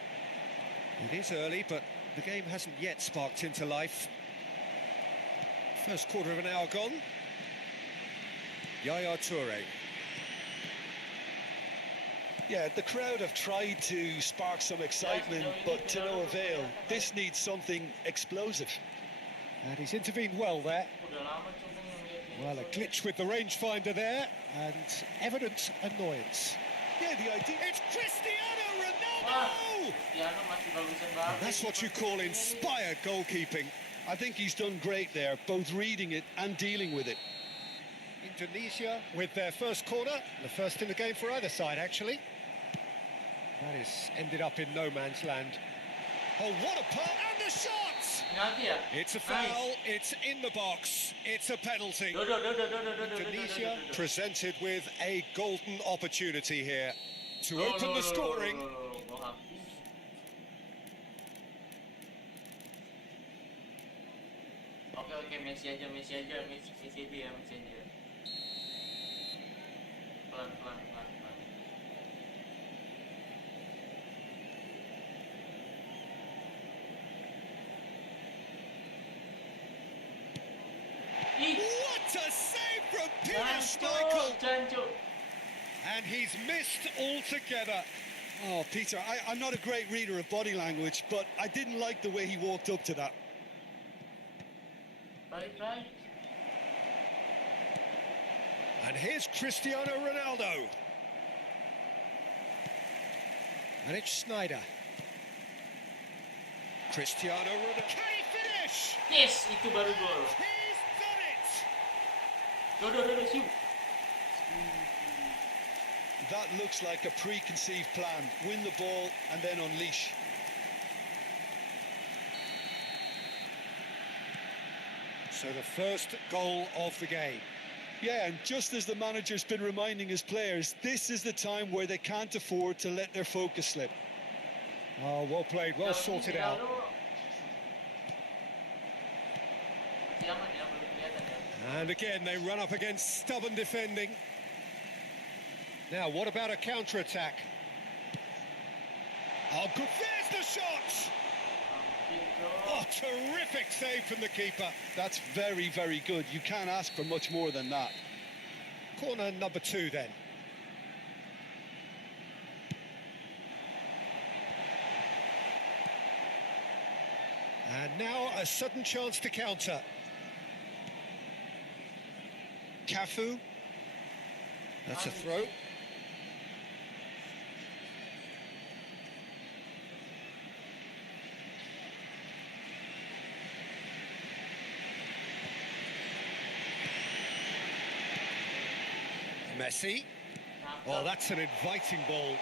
It is early, but the game hasn't yet sparked into life. First quarter of an hour gone. Yaya Toure. Yeah, the crowd have tried to spark some excitement, but to no avail. This needs something explosive. And he's intervened well there. Well, a glitch with the rangefinder there, and evident annoyance. Yeah, the idea... It's Cristiano Ronaldo! And that's what you call inspired goalkeeping. I think he's done great there, both reading it and dealing with it. Indonesia with their first corner, the first in the game for either side, actually. That is ended up in no man's land. Oh, what a pass! And the shot! It's a foul, it's in the box, it's a penalty. Indonesia presented with a golden opportunity here to open the scoring. Oke, Messi aja ya, Messi aja. Pelan. What a save from Peter Schmeichel! And he's missed altogether. Oh, Peter, I'm not a great reader of body language, but I didn't like the way he walked up to that. And here's Cristiano Ronaldo. And it's Sneijder. Cristiano Ronaldo. Can he finish? Yes, itu baru gol. He's done it! Shoot. That looks like a preconceived plan. Win the ball and then unleash. So the first goal of the game. Yeah, and just as the manager's been reminding his players, this is the time where they can't afford to let their focus slip. Oh, well played, well sorted out. And again, they run up against stubborn defending. Now, what about a counter-attack? Oh, good. There's the shot! Oh, terrific save from the keeper. That's very, very good. You can't ask for much more than that. Corner number 2, then. And now a sudden chance to counter. Cafu. That's a throw. Messi. Oh, that's an inviting ball.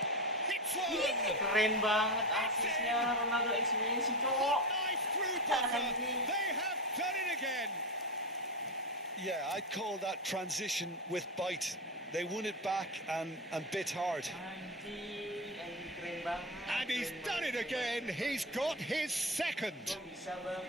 Hits one! Keren banget asisnya Ronaldo x Messi, cowok. Nice through buffer. They have done it again. Yeah, I'd call that transition with bite. They won it back and bit hard. Anjing, keren banget. And he's done it again. He's got his second. Kok bisa bang?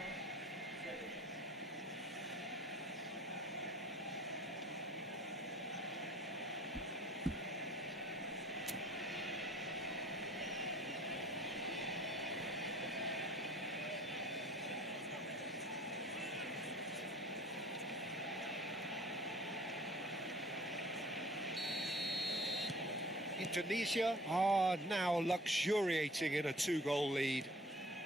Indonesia are now luxuriating in a 2-goal lead.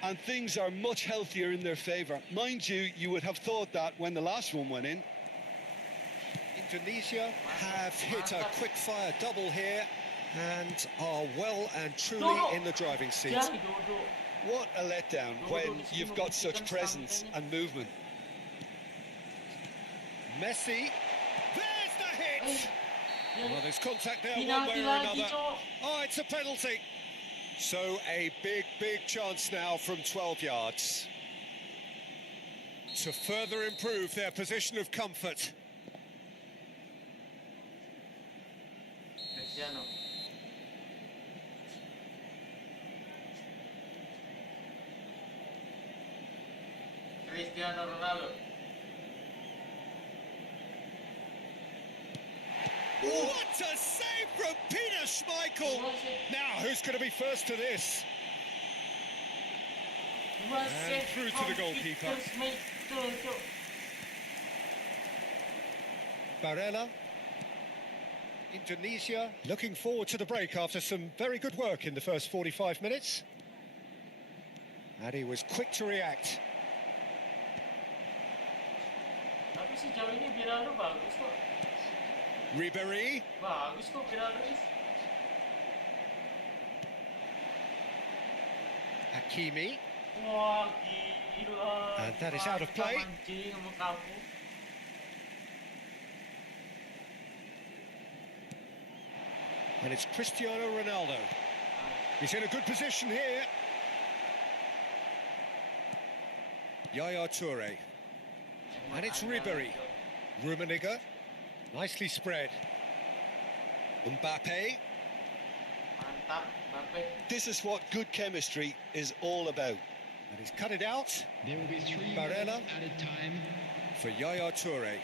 And things are much healthier in their favour. Mind you, you would have thought that when the last one went in. Indonesia have hit a quick-fire double here and are well and truly in the driving seat. What a letdown when you've got such presence and movement. Messi, there's the hit! Well, there's contact there one way or another. Oh, it's a penalty. So a big chance now from 12 yards to further improve their position of comfort. Cristiano Ronaldo. What a save from Peter Schmeichel! Now, who's going to be first to this? And through to the goalkeeper. Barella. Indonesia looking forward to the break after some very good work in the first 45 minutes. And he was quick to react. Tapi sejauh ini Biralo bagus kok. Ribéry. Bagus kok Biralo. Hakimi. Wah, gila. And that is out of play. Mancing sama kamu. And it's Cristiano Ronaldo. He's in a good position here. Yaya Toure. And it's Ribéry. Rummenigge. Nicely spread. Mbappe. Mantap, Mbappe. This is what good chemistry is all about. And he's cut it out. There will be 3 Barella. at a time. For Yaya Toure.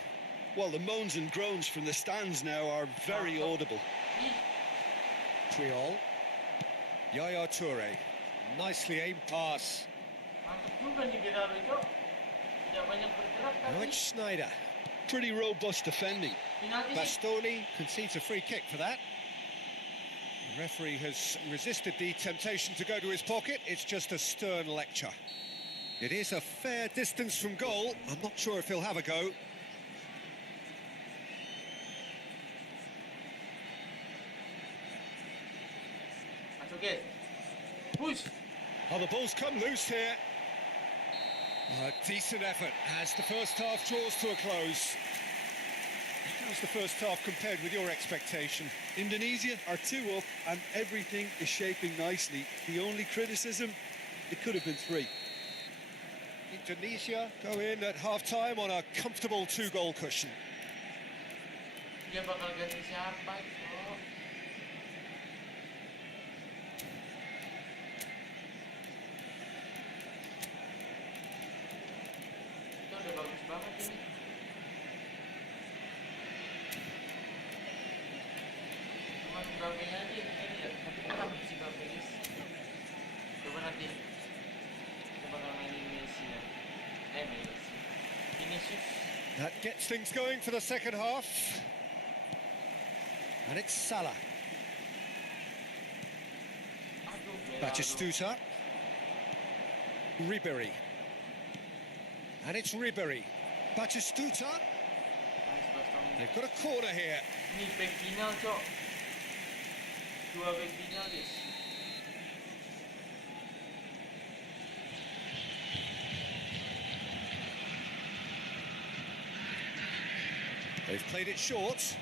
Well, the moans and groans from the stands now are very audible. Triol. Yaya Toure. Nicely aimed pass. Mantap juga nih Biralo itu. Tidak banyak bergerak Now tapi. it's Schneider. Pretty robust defending. Penalti sih. Bastoni concedes a free kick for that. The referee has resisted the temptation to go to his pocket. It's just a stern lecture. It is a fair distance from goal. I'm not sure if he'll have a go. Masukin. Push. Oh, the ball's come loose here. A decent effort as the first half draws to a close. How's the first half compared with your expectation? Indonesia are 2 up and everything is shaping nicely. The only criticism, it could have been 3. Indonesia go in at half-time on a comfortable 2-goal cushion. Dia bakal ganti siapa itu? Itu udah bagus banget ini. Cuma Mbappe-nya aja ini ya. Tapi kenapa si Mbappe guys? Coba nanti kita bakal mainin Messi ya. Messi. Vinicius. That gets things going for the second half. And it's Salah. Aduh, Biralo. Batistuta. Ribéry. And it's Ribéry. Batistuta. Nice Bastoni. They've got a corner here. Ini back final, Cok. 2 back final, guys. They've played it short.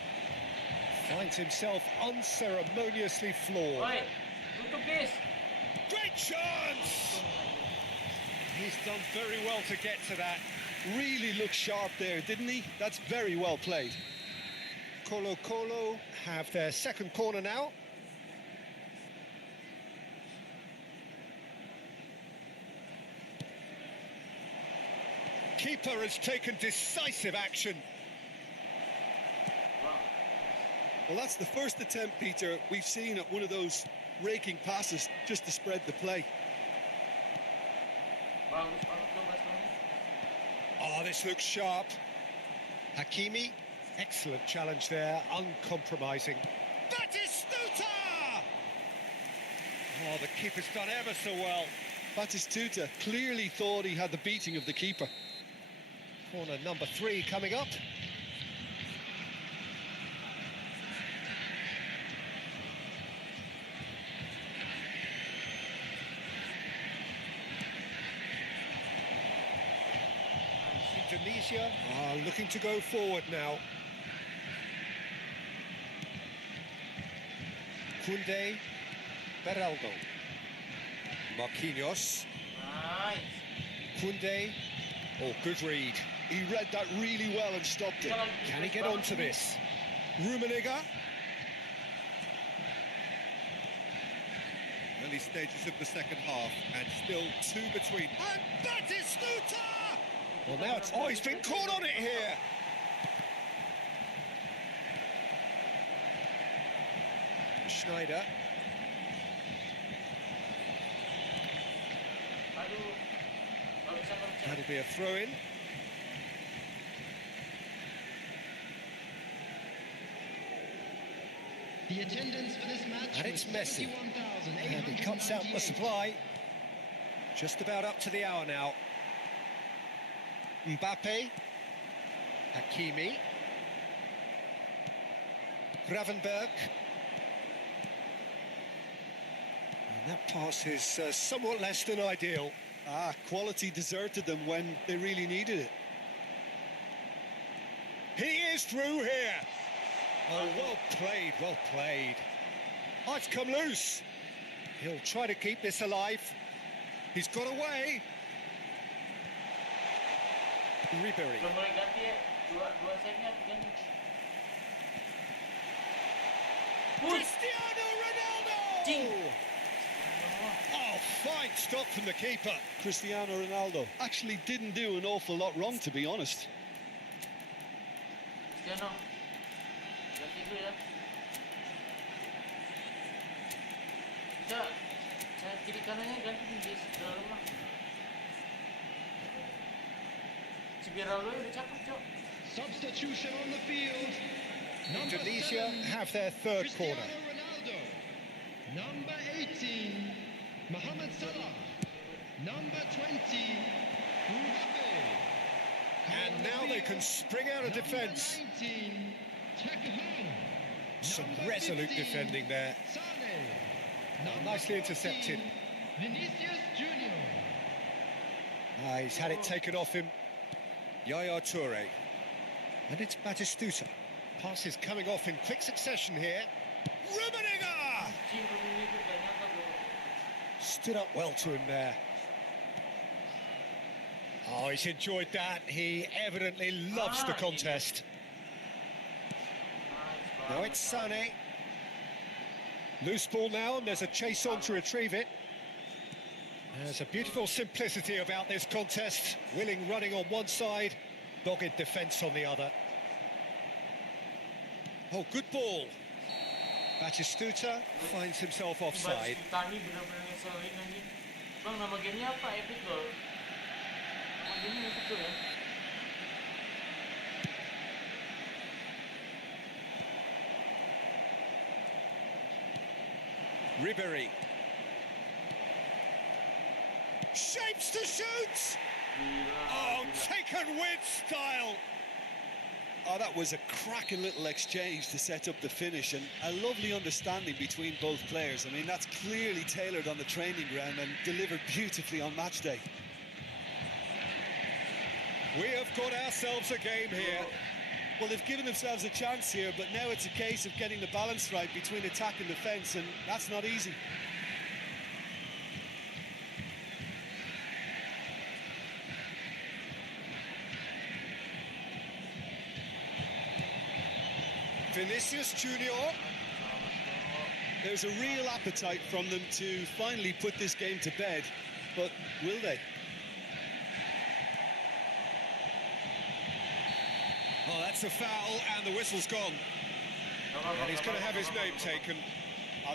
Finds himself unceremoniously floored. Oi, tutup, guys. Great chance! He's done very well to get to that. Really looked sharp there, didn't he? That's very well played. Colo have their second corner now. Keeper has taken decisive action. Well, that's the first attempt, Peter, we've seen at one of those raking passes just to spread the play. Bagus banget tuh Bastoni. Oh, this looks sharp. Hakimi, excellent challenge there, uncompromising. Batistuta! Oh, the keeper's done ever so well. Batistuta clearly thought he had the beating of the keeper. Corner number 3 coming up. Indonesia are looking to go forward now. Kunde, Beraldo, Marquinhos, Nice. Kunde. Oh, good read. He read that really well and stopped it. Can he get onto this? Rummenigge. Early stages of the second half, and still 2 between. And Batistuta! Well, now it's... Oh, he's been caught on it here. Schneider. That'll be a throw-in. The attendance for this match And it's was Messi. 71,898. And he cuts out the supply. Just about up to the hour now. Mbappe. Hakimi. Gravenberg. And that pass is somewhat less than ideal. Quality deserted them when they really needed it. He is through here. Oh, well played, well played. Oh, it's come loose. He'll try to keep this alive. He's got away. Ribery. Udah mulai ganti ya. Dua setnya ganti. Cristiano Ronaldo! Cing. Oh, fine stop from the keeper. Cristiano Ronaldo actually didn't do an awful lot wrong, to be honest. Cristiano. Ganti dulu ya. Bisa. Saya kiri kanannya ganti di dalam rumah. Si Beraldo udah cakep, Cok. Substitution on the field. Number Indonesia 7, have their third Cristiano corner. Ronaldo. Number 18, Mohamed Salah. Number 20, Mbappe. And now they can spring out of defence. Number 19, Takahana. Some Number resolute 15, defending there. Sane. Number Nicely intercepted. 14, Vinicius Junior. He's had it taken off him. Yaya Toure. And it's Batistuta. Passes coming off in quick succession here. Rummenigge! Cing ini tuh gak nyangka gue. Stood up well to him there. Oh, he's enjoyed that. He evidently loves the contest. Now it's Sane. Loose ball now, and there's a chase on to retrieve it. There's a beautiful simplicity about this contest. Willing running on one side, dogged defence on the other. Oh, good ball. Batistuta finds himself offside. Tani benar-benar ngeselin anjing. Bang, nama gamenya apa? Efootball. Nama gamenya Efootball ya. Ribery. Shapes to shoot! Oh, taken with style! Oh, that was a cracking little exchange to set up the finish, and a lovely understanding between both players. I mean, that's clearly tailored on the training ground and delivered beautifully on match day. We have got ourselves a game here. Well, they've given themselves a chance here, but now it's a case of getting the balance right between attack and defence, and that's not easy. Vinicius Junior. There's a real appetite from them to finally put this game to bed, but will they? Oh, that's a foul, and the whistle's gone. And he's going to have his name taken.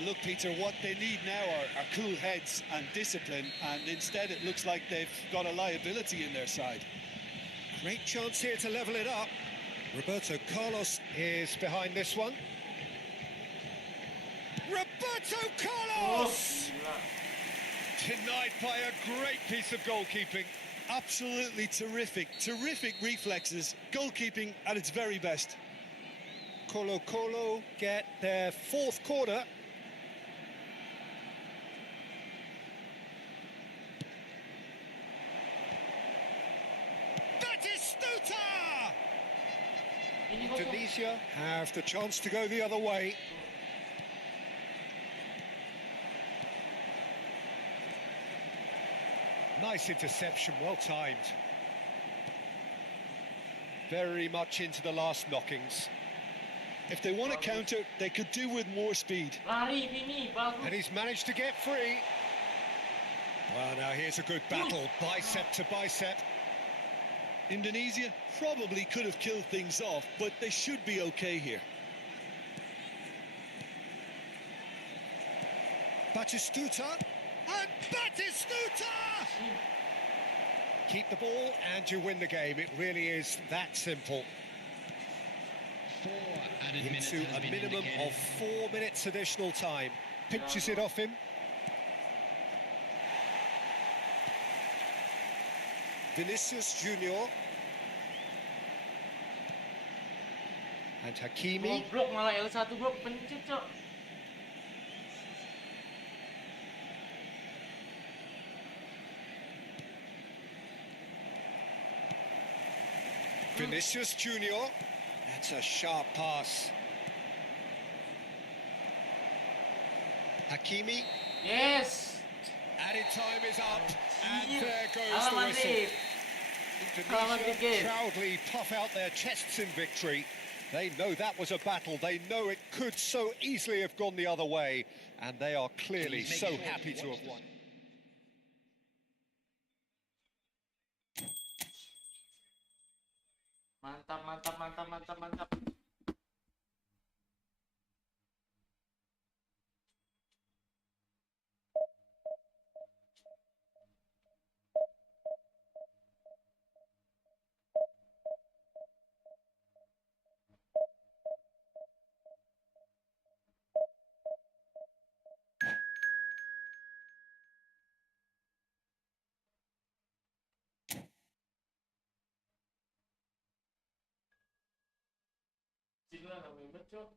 Look, Peter, what they need now are cool heads and discipline, and instead it looks like they've got a liability in their side. Great chance here to level it up. Roberto Carlos is behind this one. Roberto Carlos! Denied by a great piece of goalkeeping. Absolutely terrific. Terrific reflexes. Goalkeeping at its very best. Colo Colo get their fourth corner. Batistuta! Indonesia have the chance to go the other way. Nice interception, well timed. Very much into the last knockings. If they want to counter, they could do with more speed. And he's managed to get free. Well, now here's a good battle, bicep to bicep. Indonesia probably could have killed things off, but they should be okay here. Batistuta, and Batistuta! Keep the ball and you win the game. It really is that simple. 4 added minutes Into has a been minimum indicated. of 4 minutes additional time. Pinches it off him. Vinicius Junior. And Hakimi. Goblok malah L1 gua pencet, Cok. Vinicius Junior. That's a sharp pass. Hakimi. Yes. Added time is up. And Iya. there goes Ala the whistle. Madrid. Ala Madrid Indonesia game. proudly puff out their chests in victory. They know that was a battle. They know it could so easily have gone the other way. And they are clearly so happy to have won. Mantap, mantap, mantap, mantap, mantap. Sini lah namanya, Cok.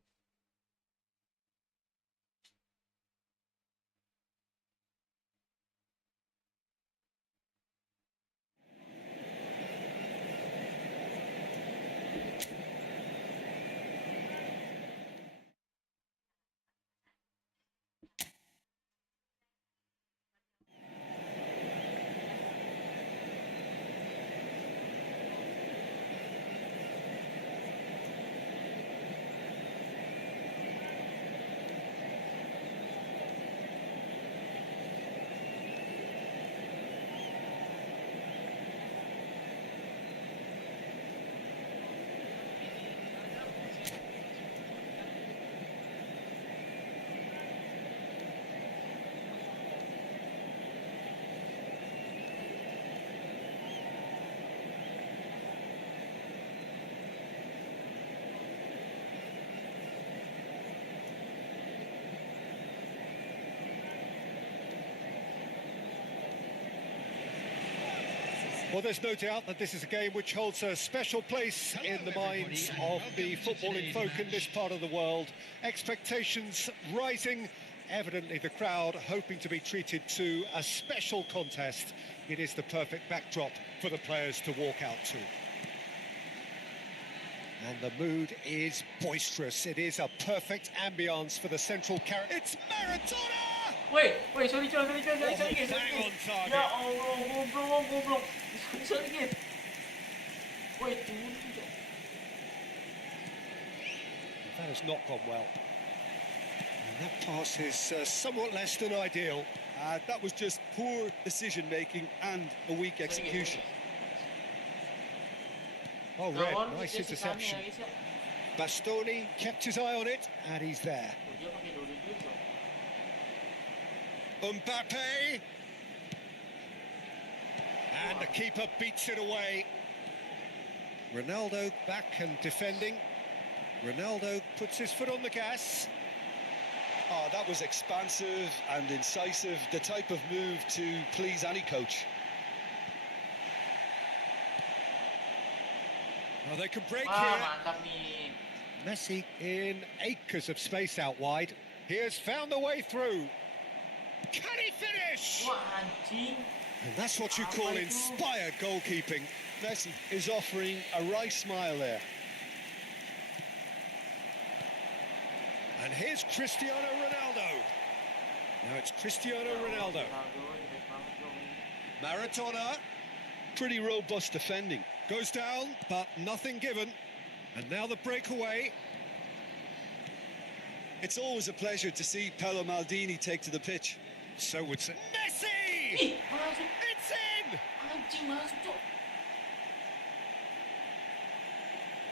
Well, there's no doubt that this is a game which holds a special place in the minds of the footballing folk in this part of the world. Expectations rising, evidently the crowd hoping to be treated to a special contest. It is the perfect backdrop for the players to walk out to. And the mood is boisterous. It is a perfect ambience for the central character. It's Maradona! Woi, sorry, Cok, sorry, Cok, sorry, sorry, Bang sorry. on target. Ya Allah, goblok. Sorry, Cok. Woi, turun, Cok. That has not gone well. And that pass is somewhat less than ideal. That was just poor decision-making and a weak execution. Oh, Red, Lawan nice dia si kami, interception. guys, ya. Bastoni kept his eye on it, and he's there. Oh, dia pakai dua-dua, Cok. Mbappe! And the keeper beats it away. Ronaldo back and defending. Ronaldo puts his foot on the gas. Oh, that was expansive and incisive, the type of move to please any coach. Well, they can break Wah, here. mantap nih. Messi in acres of space out wide. He has found the way through. Can he finish? Wah, anjing. And that's what you call inspired goalkeeping. Messi is offering a right smile there. And here's Cristiano Ronaldo. Now it's Cristiano Ronaldo. Maradona Pretty robust defending. goes down, but nothing given. And now the breakaway. It's always a pleasure to see Paolo Maldini take to the pitch. So would say Messi! Ih, masuk. It's in! Anjing, masuk, Cok.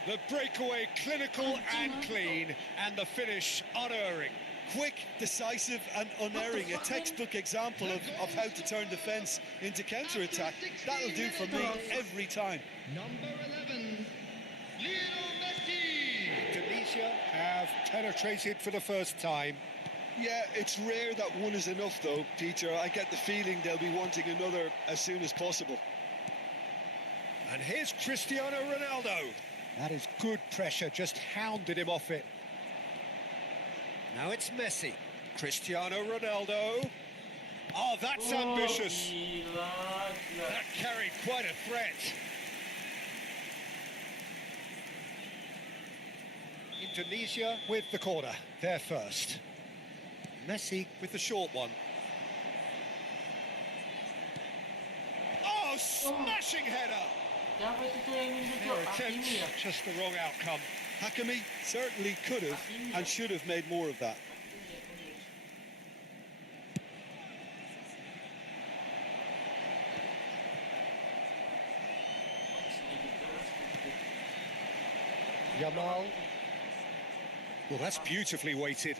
The breakaway clinical and clean, and the finish unerring. Quick, decisive and unerring. A textbook example of how to turn defence into counter-attack. That'll do for me every time. Number 11, Lionel Messi. Tunisia have penetrated for the first time. Yeah, it's rare that one is enough though, Peter. I get the feeling they'll be wanting another as soon as possible. And here's Cristiano Ronaldo. That is good pressure, just hounded him off it. Now it's Messi. Cristiano Ronaldo. Oh, that's ambitious. Gila, gila. That carried quite a threat. Indonesia with the corner. They're first. Messi with the short one. Oh, smashing header. Siapa itu tuh yang minta, Their Cok? attempt, Hakimi ya? just the wrong outcome. Hakimi certainly could have and should have made more of that. Yamal. Well, that's beautifully weighted.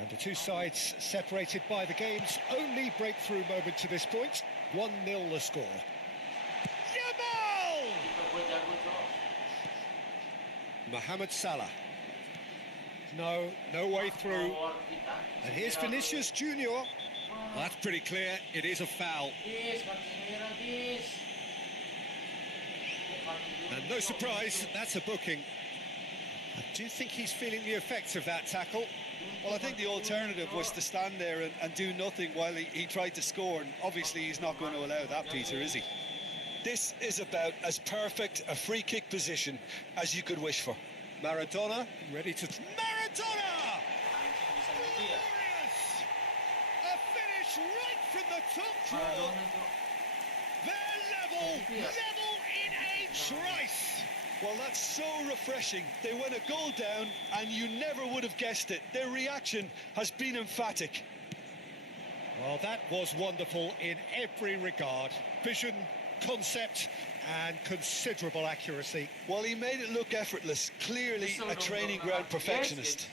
And the two sides separated by the game's only breakthrough moment to this point. 1-0 the score. Yamal! Kita buat jago, Cok. Mohamed Salah. No way through. Power kita. And here's Vinicius Junior. Well, that's pretty clear. It is a foul. Guys, kartu merah, guys. And no surprise, that's a booking. I do think he's feeling the effects of that tackle. Well, I think the alternative was to stand there and do nothing while he tried to score, and obviously he's not going to allow that, Peter, is he? This is about as perfect a free kick position as you could wish for. Maradona ready to... Maradona! Glorious! A finish right from the top draw. Maradona, Cok. They're level in a trice. Well, that's so refreshing. They went a goal down and you never would have guessed it. Their reaction has been emphatic. Well, that was wonderful in every regard. Vision, concept, and considerable accuracy. Well, he made it look effortless. Clearly a training ground perfectionist.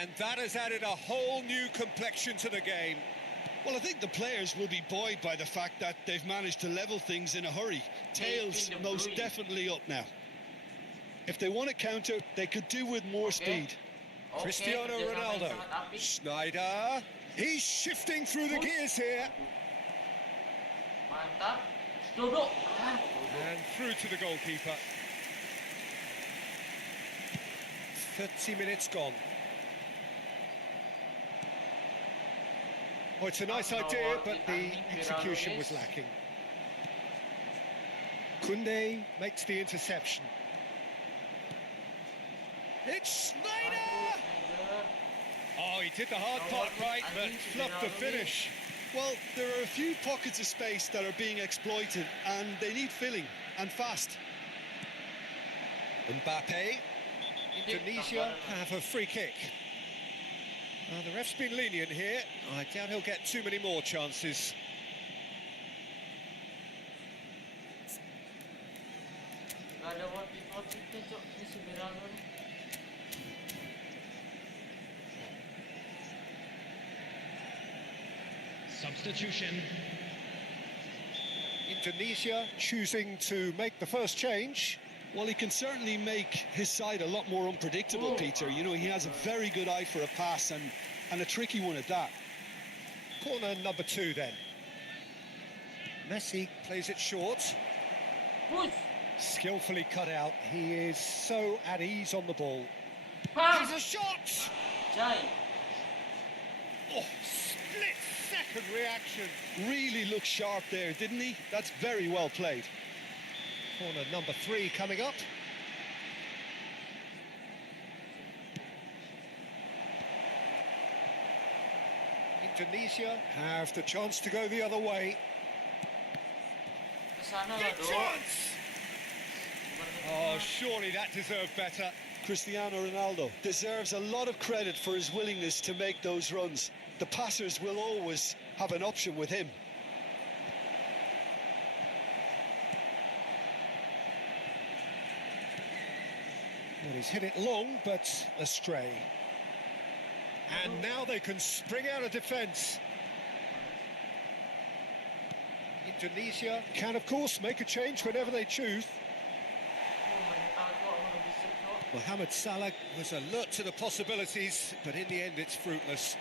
And that has added a whole new complexion to the game. Well, I think the players will be buoyed by the fact that they've managed to level things in a hurry. Tails most definitely up now. If they want to counter, they could do with more speed. Oke, Cristiano kerjasama yang Ronaldo. sangat apik. Snyder. He's shifting through the gears here. Mantap. Duduk. Ah, And through to the goalkeeper. 30 minutes gone. Oh, it's a nice idea, but the execution was lacking. Koundé makes the interception. It's Snyder! Oh, he did the hard part right, but fluffed the finish. Well, there are a few pockets of space that are being exploited and they need filling, and fast. Mbappe. Indonesia have a free kick. The ref's been lenient here. I doubt he'll get too many more chances. Gak ada wasit-wasitnya, Cok. Ini si Berano nih. Substitution. Indonesia choosing to make the first change. Well, he can certainly make his side a lot more unpredictable, Peter. You know, he has a very good eye for a pass and a tricky one at that. Corner number 2 then. Messi plays it short. Push. Skillfully cut out. He is so at ease on the ball. Bang. Here's a shot! Jai. Oh, split-second reaction. Really looked sharp there, didn't he? That's very well played. Corner number 3 coming up. Indonesia have the chance to go the other way. Kesana lah, Big Dok. chance! Oh, surely that deserved better. Cristiano Ronaldo deserves a lot of credit for his willingness to make those runs. The passers will always have an option with him. Well, he's hit it long, but astray. And now they can spring out of defence. Indonesia can, of course, make a change whenever they choose. Mohamed Salah was alert to the possibilities, but in the end it's fruitless.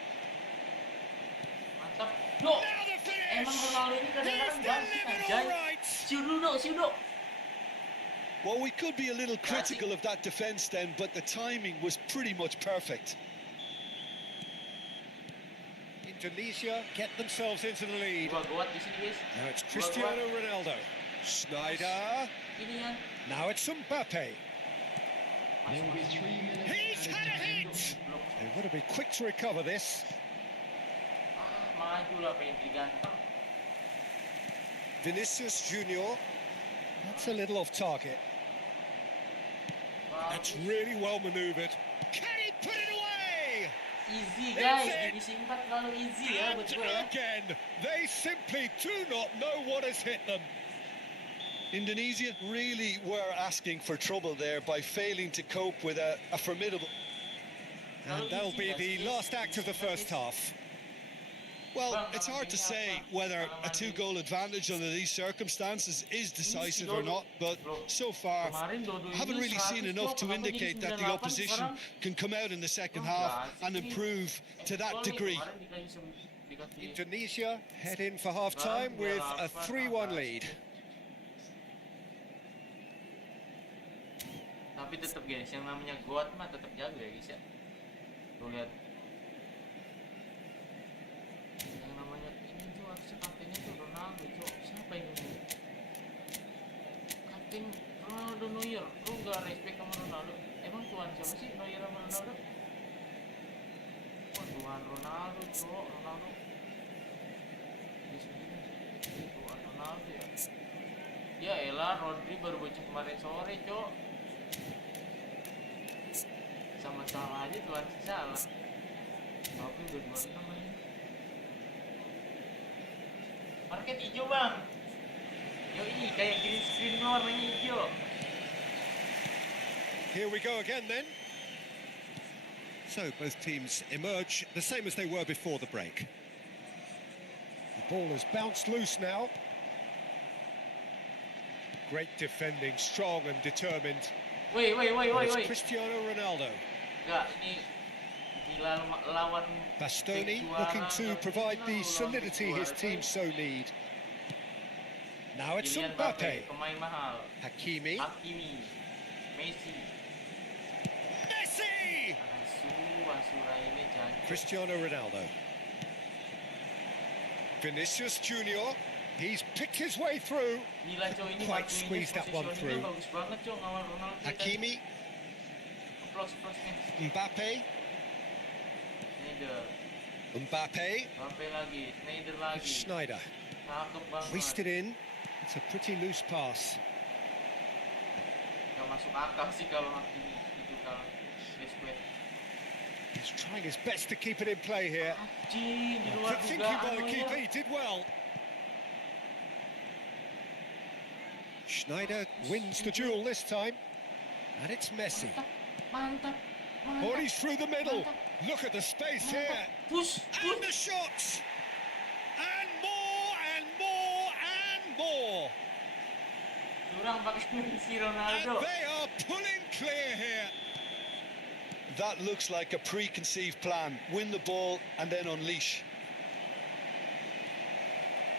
Mantap. Dok. Now the finish! Emang Ronaldo ini kadang-kadang He's ganti kan, delivered Jai. all right! Siu dulu, Dok. Siu, Dok. Well, we could be a little critical of that defence then, but the timing was pretty much perfect. Indonesia get themselves into the lead. Dua kuat di sini, guys. Now it's Dua Cristiano kuat. Ronaldo. Schneider. Ini kan. Now it's Mbappe. There will be 3 minutes. He's had a hit! They've got to be quick to recover this. Maju lah, pengen diganteng. Vinicius Junior. That's a little off target. That's really well manoeuvred. Can he put it away? Easy, It's guys. in. Divisi 4 terlalu easy ya And buat gue ya. again, they simply do not know what has hit them. Indonesia really were asking for trouble there by failing to cope with a formidable... And that'll be the last act of the first half. Well, it's hard to say whether a 2-goal advantage under these circumstances is decisive or not, but so far, I haven't really seen enough to indicate that the opposition can come out in the second half and improve to that degree. Indonesia head in for half-time with a 3-1 lead. Tapi tetap guys, yang namanya God mah tetap jago ya guys ya. Tuh lihat. Yang namanya ini tuh harusnya kaptennya tuh Ronaldo, Cok. Siapa ini? Kapten Ronaldo Neuer. Lu gak respect sama Ronaldo? Emang tuan siapa sih Neuer sama Ronaldo? Wah, tuan Ronaldo, Cok. Ronaldo. Ini segini. Tuan Ronaldo ya. Ya elah, Rodri baru bocah kemarin sore, Cok. Sama-sama aja tuan si salah. Tapi berdua namanya. Market hijau bang. Yoi, kayak green screen warnanya hijau. Here we go again then. So both teams emerge the same as they were before the break. The ball has bounced loose now. Great defending, strong and determined. Woi. It's Cristiano Ronaldo. Enggak, ini gila lawan Bastoni juara, looking to nggak provide bisa the lawan solidity juara, his team coy. so need. Now it's Kylian Mbappe. pemain mahal. Hakimi. Messi. Messi! Asu ini jangan. Cristiano Ronaldo. Vinicius Junior. He's picked his way through. Gila coy, ini Quite Marquinhos squeezed that one positioningnya through. bagus banget coy ngawal Ronaldo. Hakimi. Plus nih. Mbappe. Schneider. Mbappe. Mbappe lagi, Schneider lagi. Schneider. Cakep banget. Hoisted in. It's a pretty loose pass. Gak masuk akal sih kalau Hakimi itu kalau Desperate. He's trying his best to keep it in play here. Anjing, di luar Good thinking by dugaan the lo keeper, ya. he did well. Schneider wins the duel this time. And it's Messi. Mantap. Oh, he's through the middle. Look at the space here. Push. And the shots. And more and more and more. curang pakai si And Ronaldo. they are pulling clear here. That looks like a preconceived plan. Win the ball and then unleash.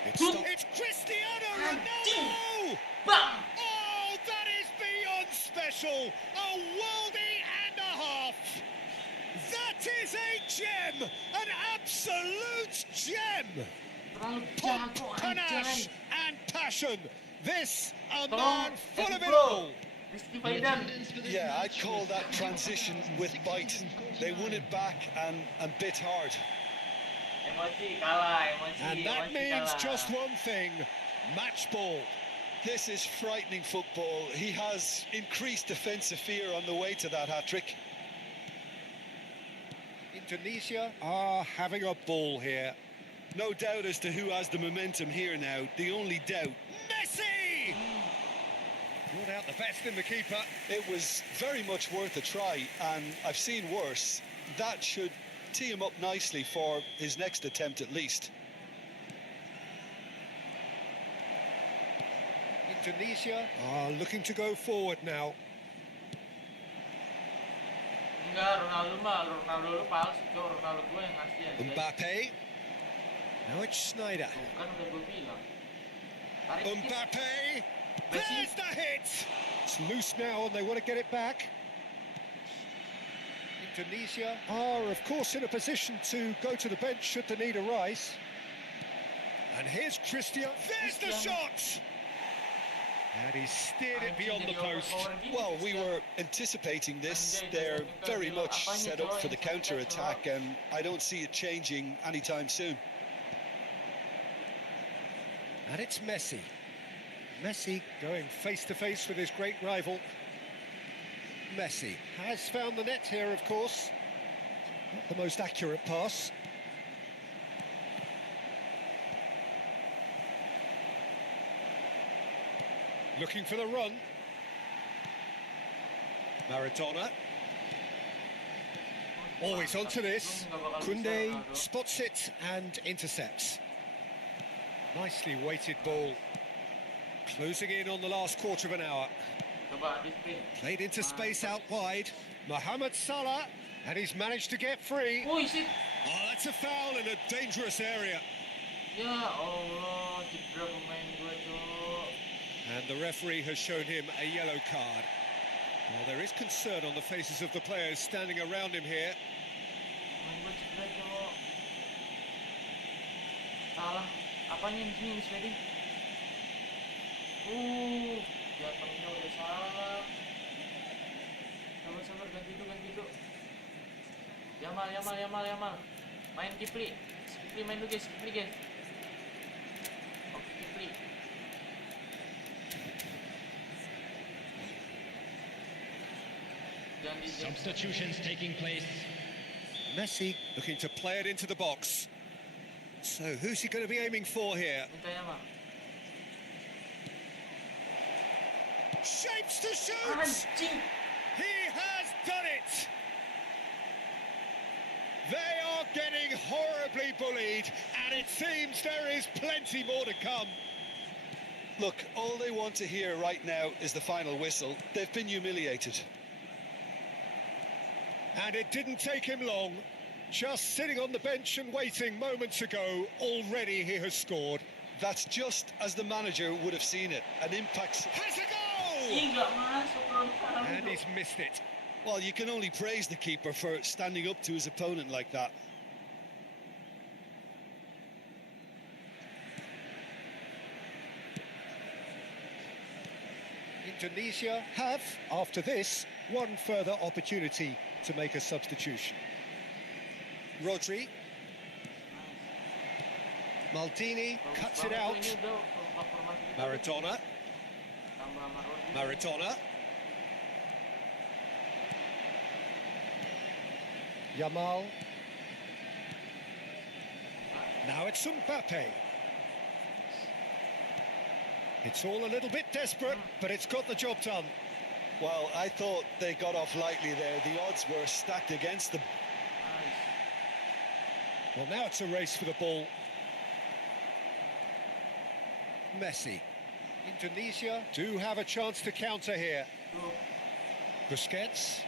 It's Cristiano Ronaldo! Bam! Oh, that is beyond special! A worldie and a half! That is a gem! An absolute gem! Terlalu Pomp, jago panache anjay. and passion. This a Tolong, man full of it Efootball. all. Rizky Faidan. Yeah, I'd call that transition with bite. They won it back and bit hard. Emosi kalah, emosi. And that emosi means kalah. just one thing, match ball. This is frightening football. He has increased defensive fear on the way to that hat-trick. Indonesia are having a ball here. No doubt as to who has the momentum here now. The only doubt. Messi! Brought out the best in the keeper. It was very much worth a try, and I've seen worse. That should tee him up nicely for his next attempt at least. Indonesia are looking to go forward now. Enggak, Ronaldo lu palsu, Cok. Ronaldo gue yang asli anjay. Mbappe. Now it's Snyder. Tuh kan udah gue bilang. Tarik dikit. Mbappe. There's the hit. It's loose now and they want to get it back. Indonesia are, of course, in a position to go to the bench should the need arise. And here's Christian. There's the shot! And he steered it beyond the post. Well, we were anticipating this. They're very much set up for the counter-attack, and I don't see it changing anytime soon. And it's Messi. Messi going face-to-face with his great rival. Messi has found the net here, of course. Not the most accurate pass. Looking for the run. Maradona. Always onto this. Kunde spots it and intercepts. Nicely weighted ball. Closing in on the last quarter of an hour. Coba di sprint. Played into space out wide. Mohamed Salah, and he's managed to get free. Woi, shit. Oh, that's a foul in a dangerous area. Ya Allah, cedera pemain gue, Cok. And the referee has shown him a yellow card. Well, there is concern on the faces of the players standing around him here. Pemain gue cedera, Cok. Salah. Apanya yang di sini, Miss Lady? Jatuhnya udah salah. Sabar, ganti dulu. Yamal. Main Kipli main dulu, guys. Oke, Kipli. Substitutions taking place. Messi looking to play it into the box. So who's he going to be aiming for here? Minta Yamal. Shapes to shoot! Anjing. He has done it! They are getting horribly bullied, and it seems there is plenty more to come. Look, all they want to hear right now is the final whistle. They've been humiliated. And it didn't take him long. Just sitting on the bench and waiting moments ago, already he has scored. That's just as the manager would have seen it. An impact. Has a Ih, goal! nggak masuk Ronaldo. And he's missed it. Well, you can only praise the keeper for standing up to his opponent like that. Indonesia have, after this, one further opportunity to make a substitution. Rodri. Maldini cuts it out. Ini udah formasi kita. Maradona. Tambah sama Rodri. Maradona. Yamal. Now it's Mbappe. It's all a little bit desperate, but it's got the job done. Well, I thought they got off lightly there. The odds were stacked against them. Nice. Well, now it's a race for the ball. Messi. Indonesia do have a chance to counter here. Busquets.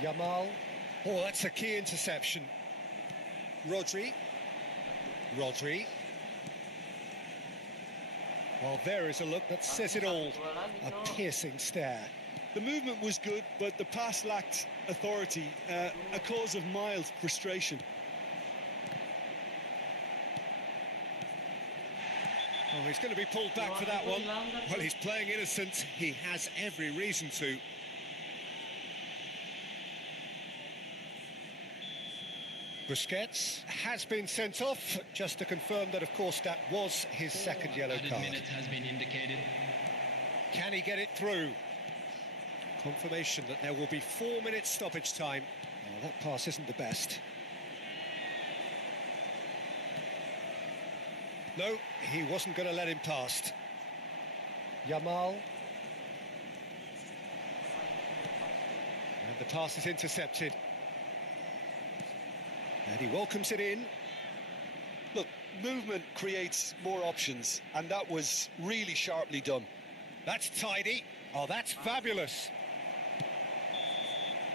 Yamal. Oh, that's a key interception. Rodri. Well, there is a look that says it all. A piercing stare. The movement was good, but the pass lacked authority, a cause of mild frustration. Oh, he's going to be pulled back for that one. Well, he's playing innocent. He has every reason to. Busquets has been sent off, just to confirm that, of course, that was his second yellow card. Minutes has been indicated. Can he get it through? Confirmation that there will be 4 minutes stoppage time. Oh, that pass isn't the best. No, he wasn't going to let him past. Yamal. And the pass is intercepted. And he welcomes it in. Look, movement creates more options, and that was really sharply done. That's tidy. Oh, that's fabulous.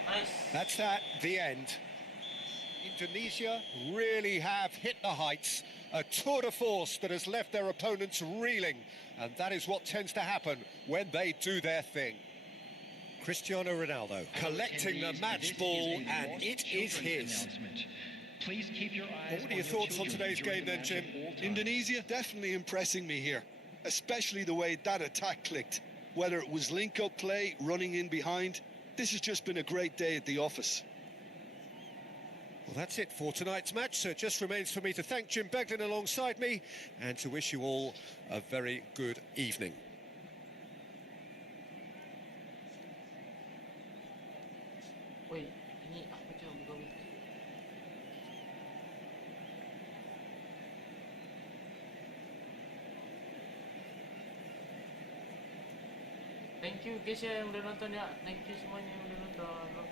Nice. That's that, the end. Indonesia really have hit the heights. A tour de force that has left their opponents reeling. And that is what tends to happen when they do their thing. Cristiano Ronaldo collecting the match ball, and it is his. Please keep your eyes. What are your thoughts on today's game then, Jim? Indonesia definitely impressing me here, especially the way that attack clicked. Whether it was link-up play, running in behind, this has just been a great day at the office. Well, that's it for tonight's match, so it just remains for me to thank Jim Beglin alongside me and to wish you all a very good evening. Woi, ini apa je buka wifi? Thank you guys ya yang udah nonton ya. Thank you semuanya yang udah nonton.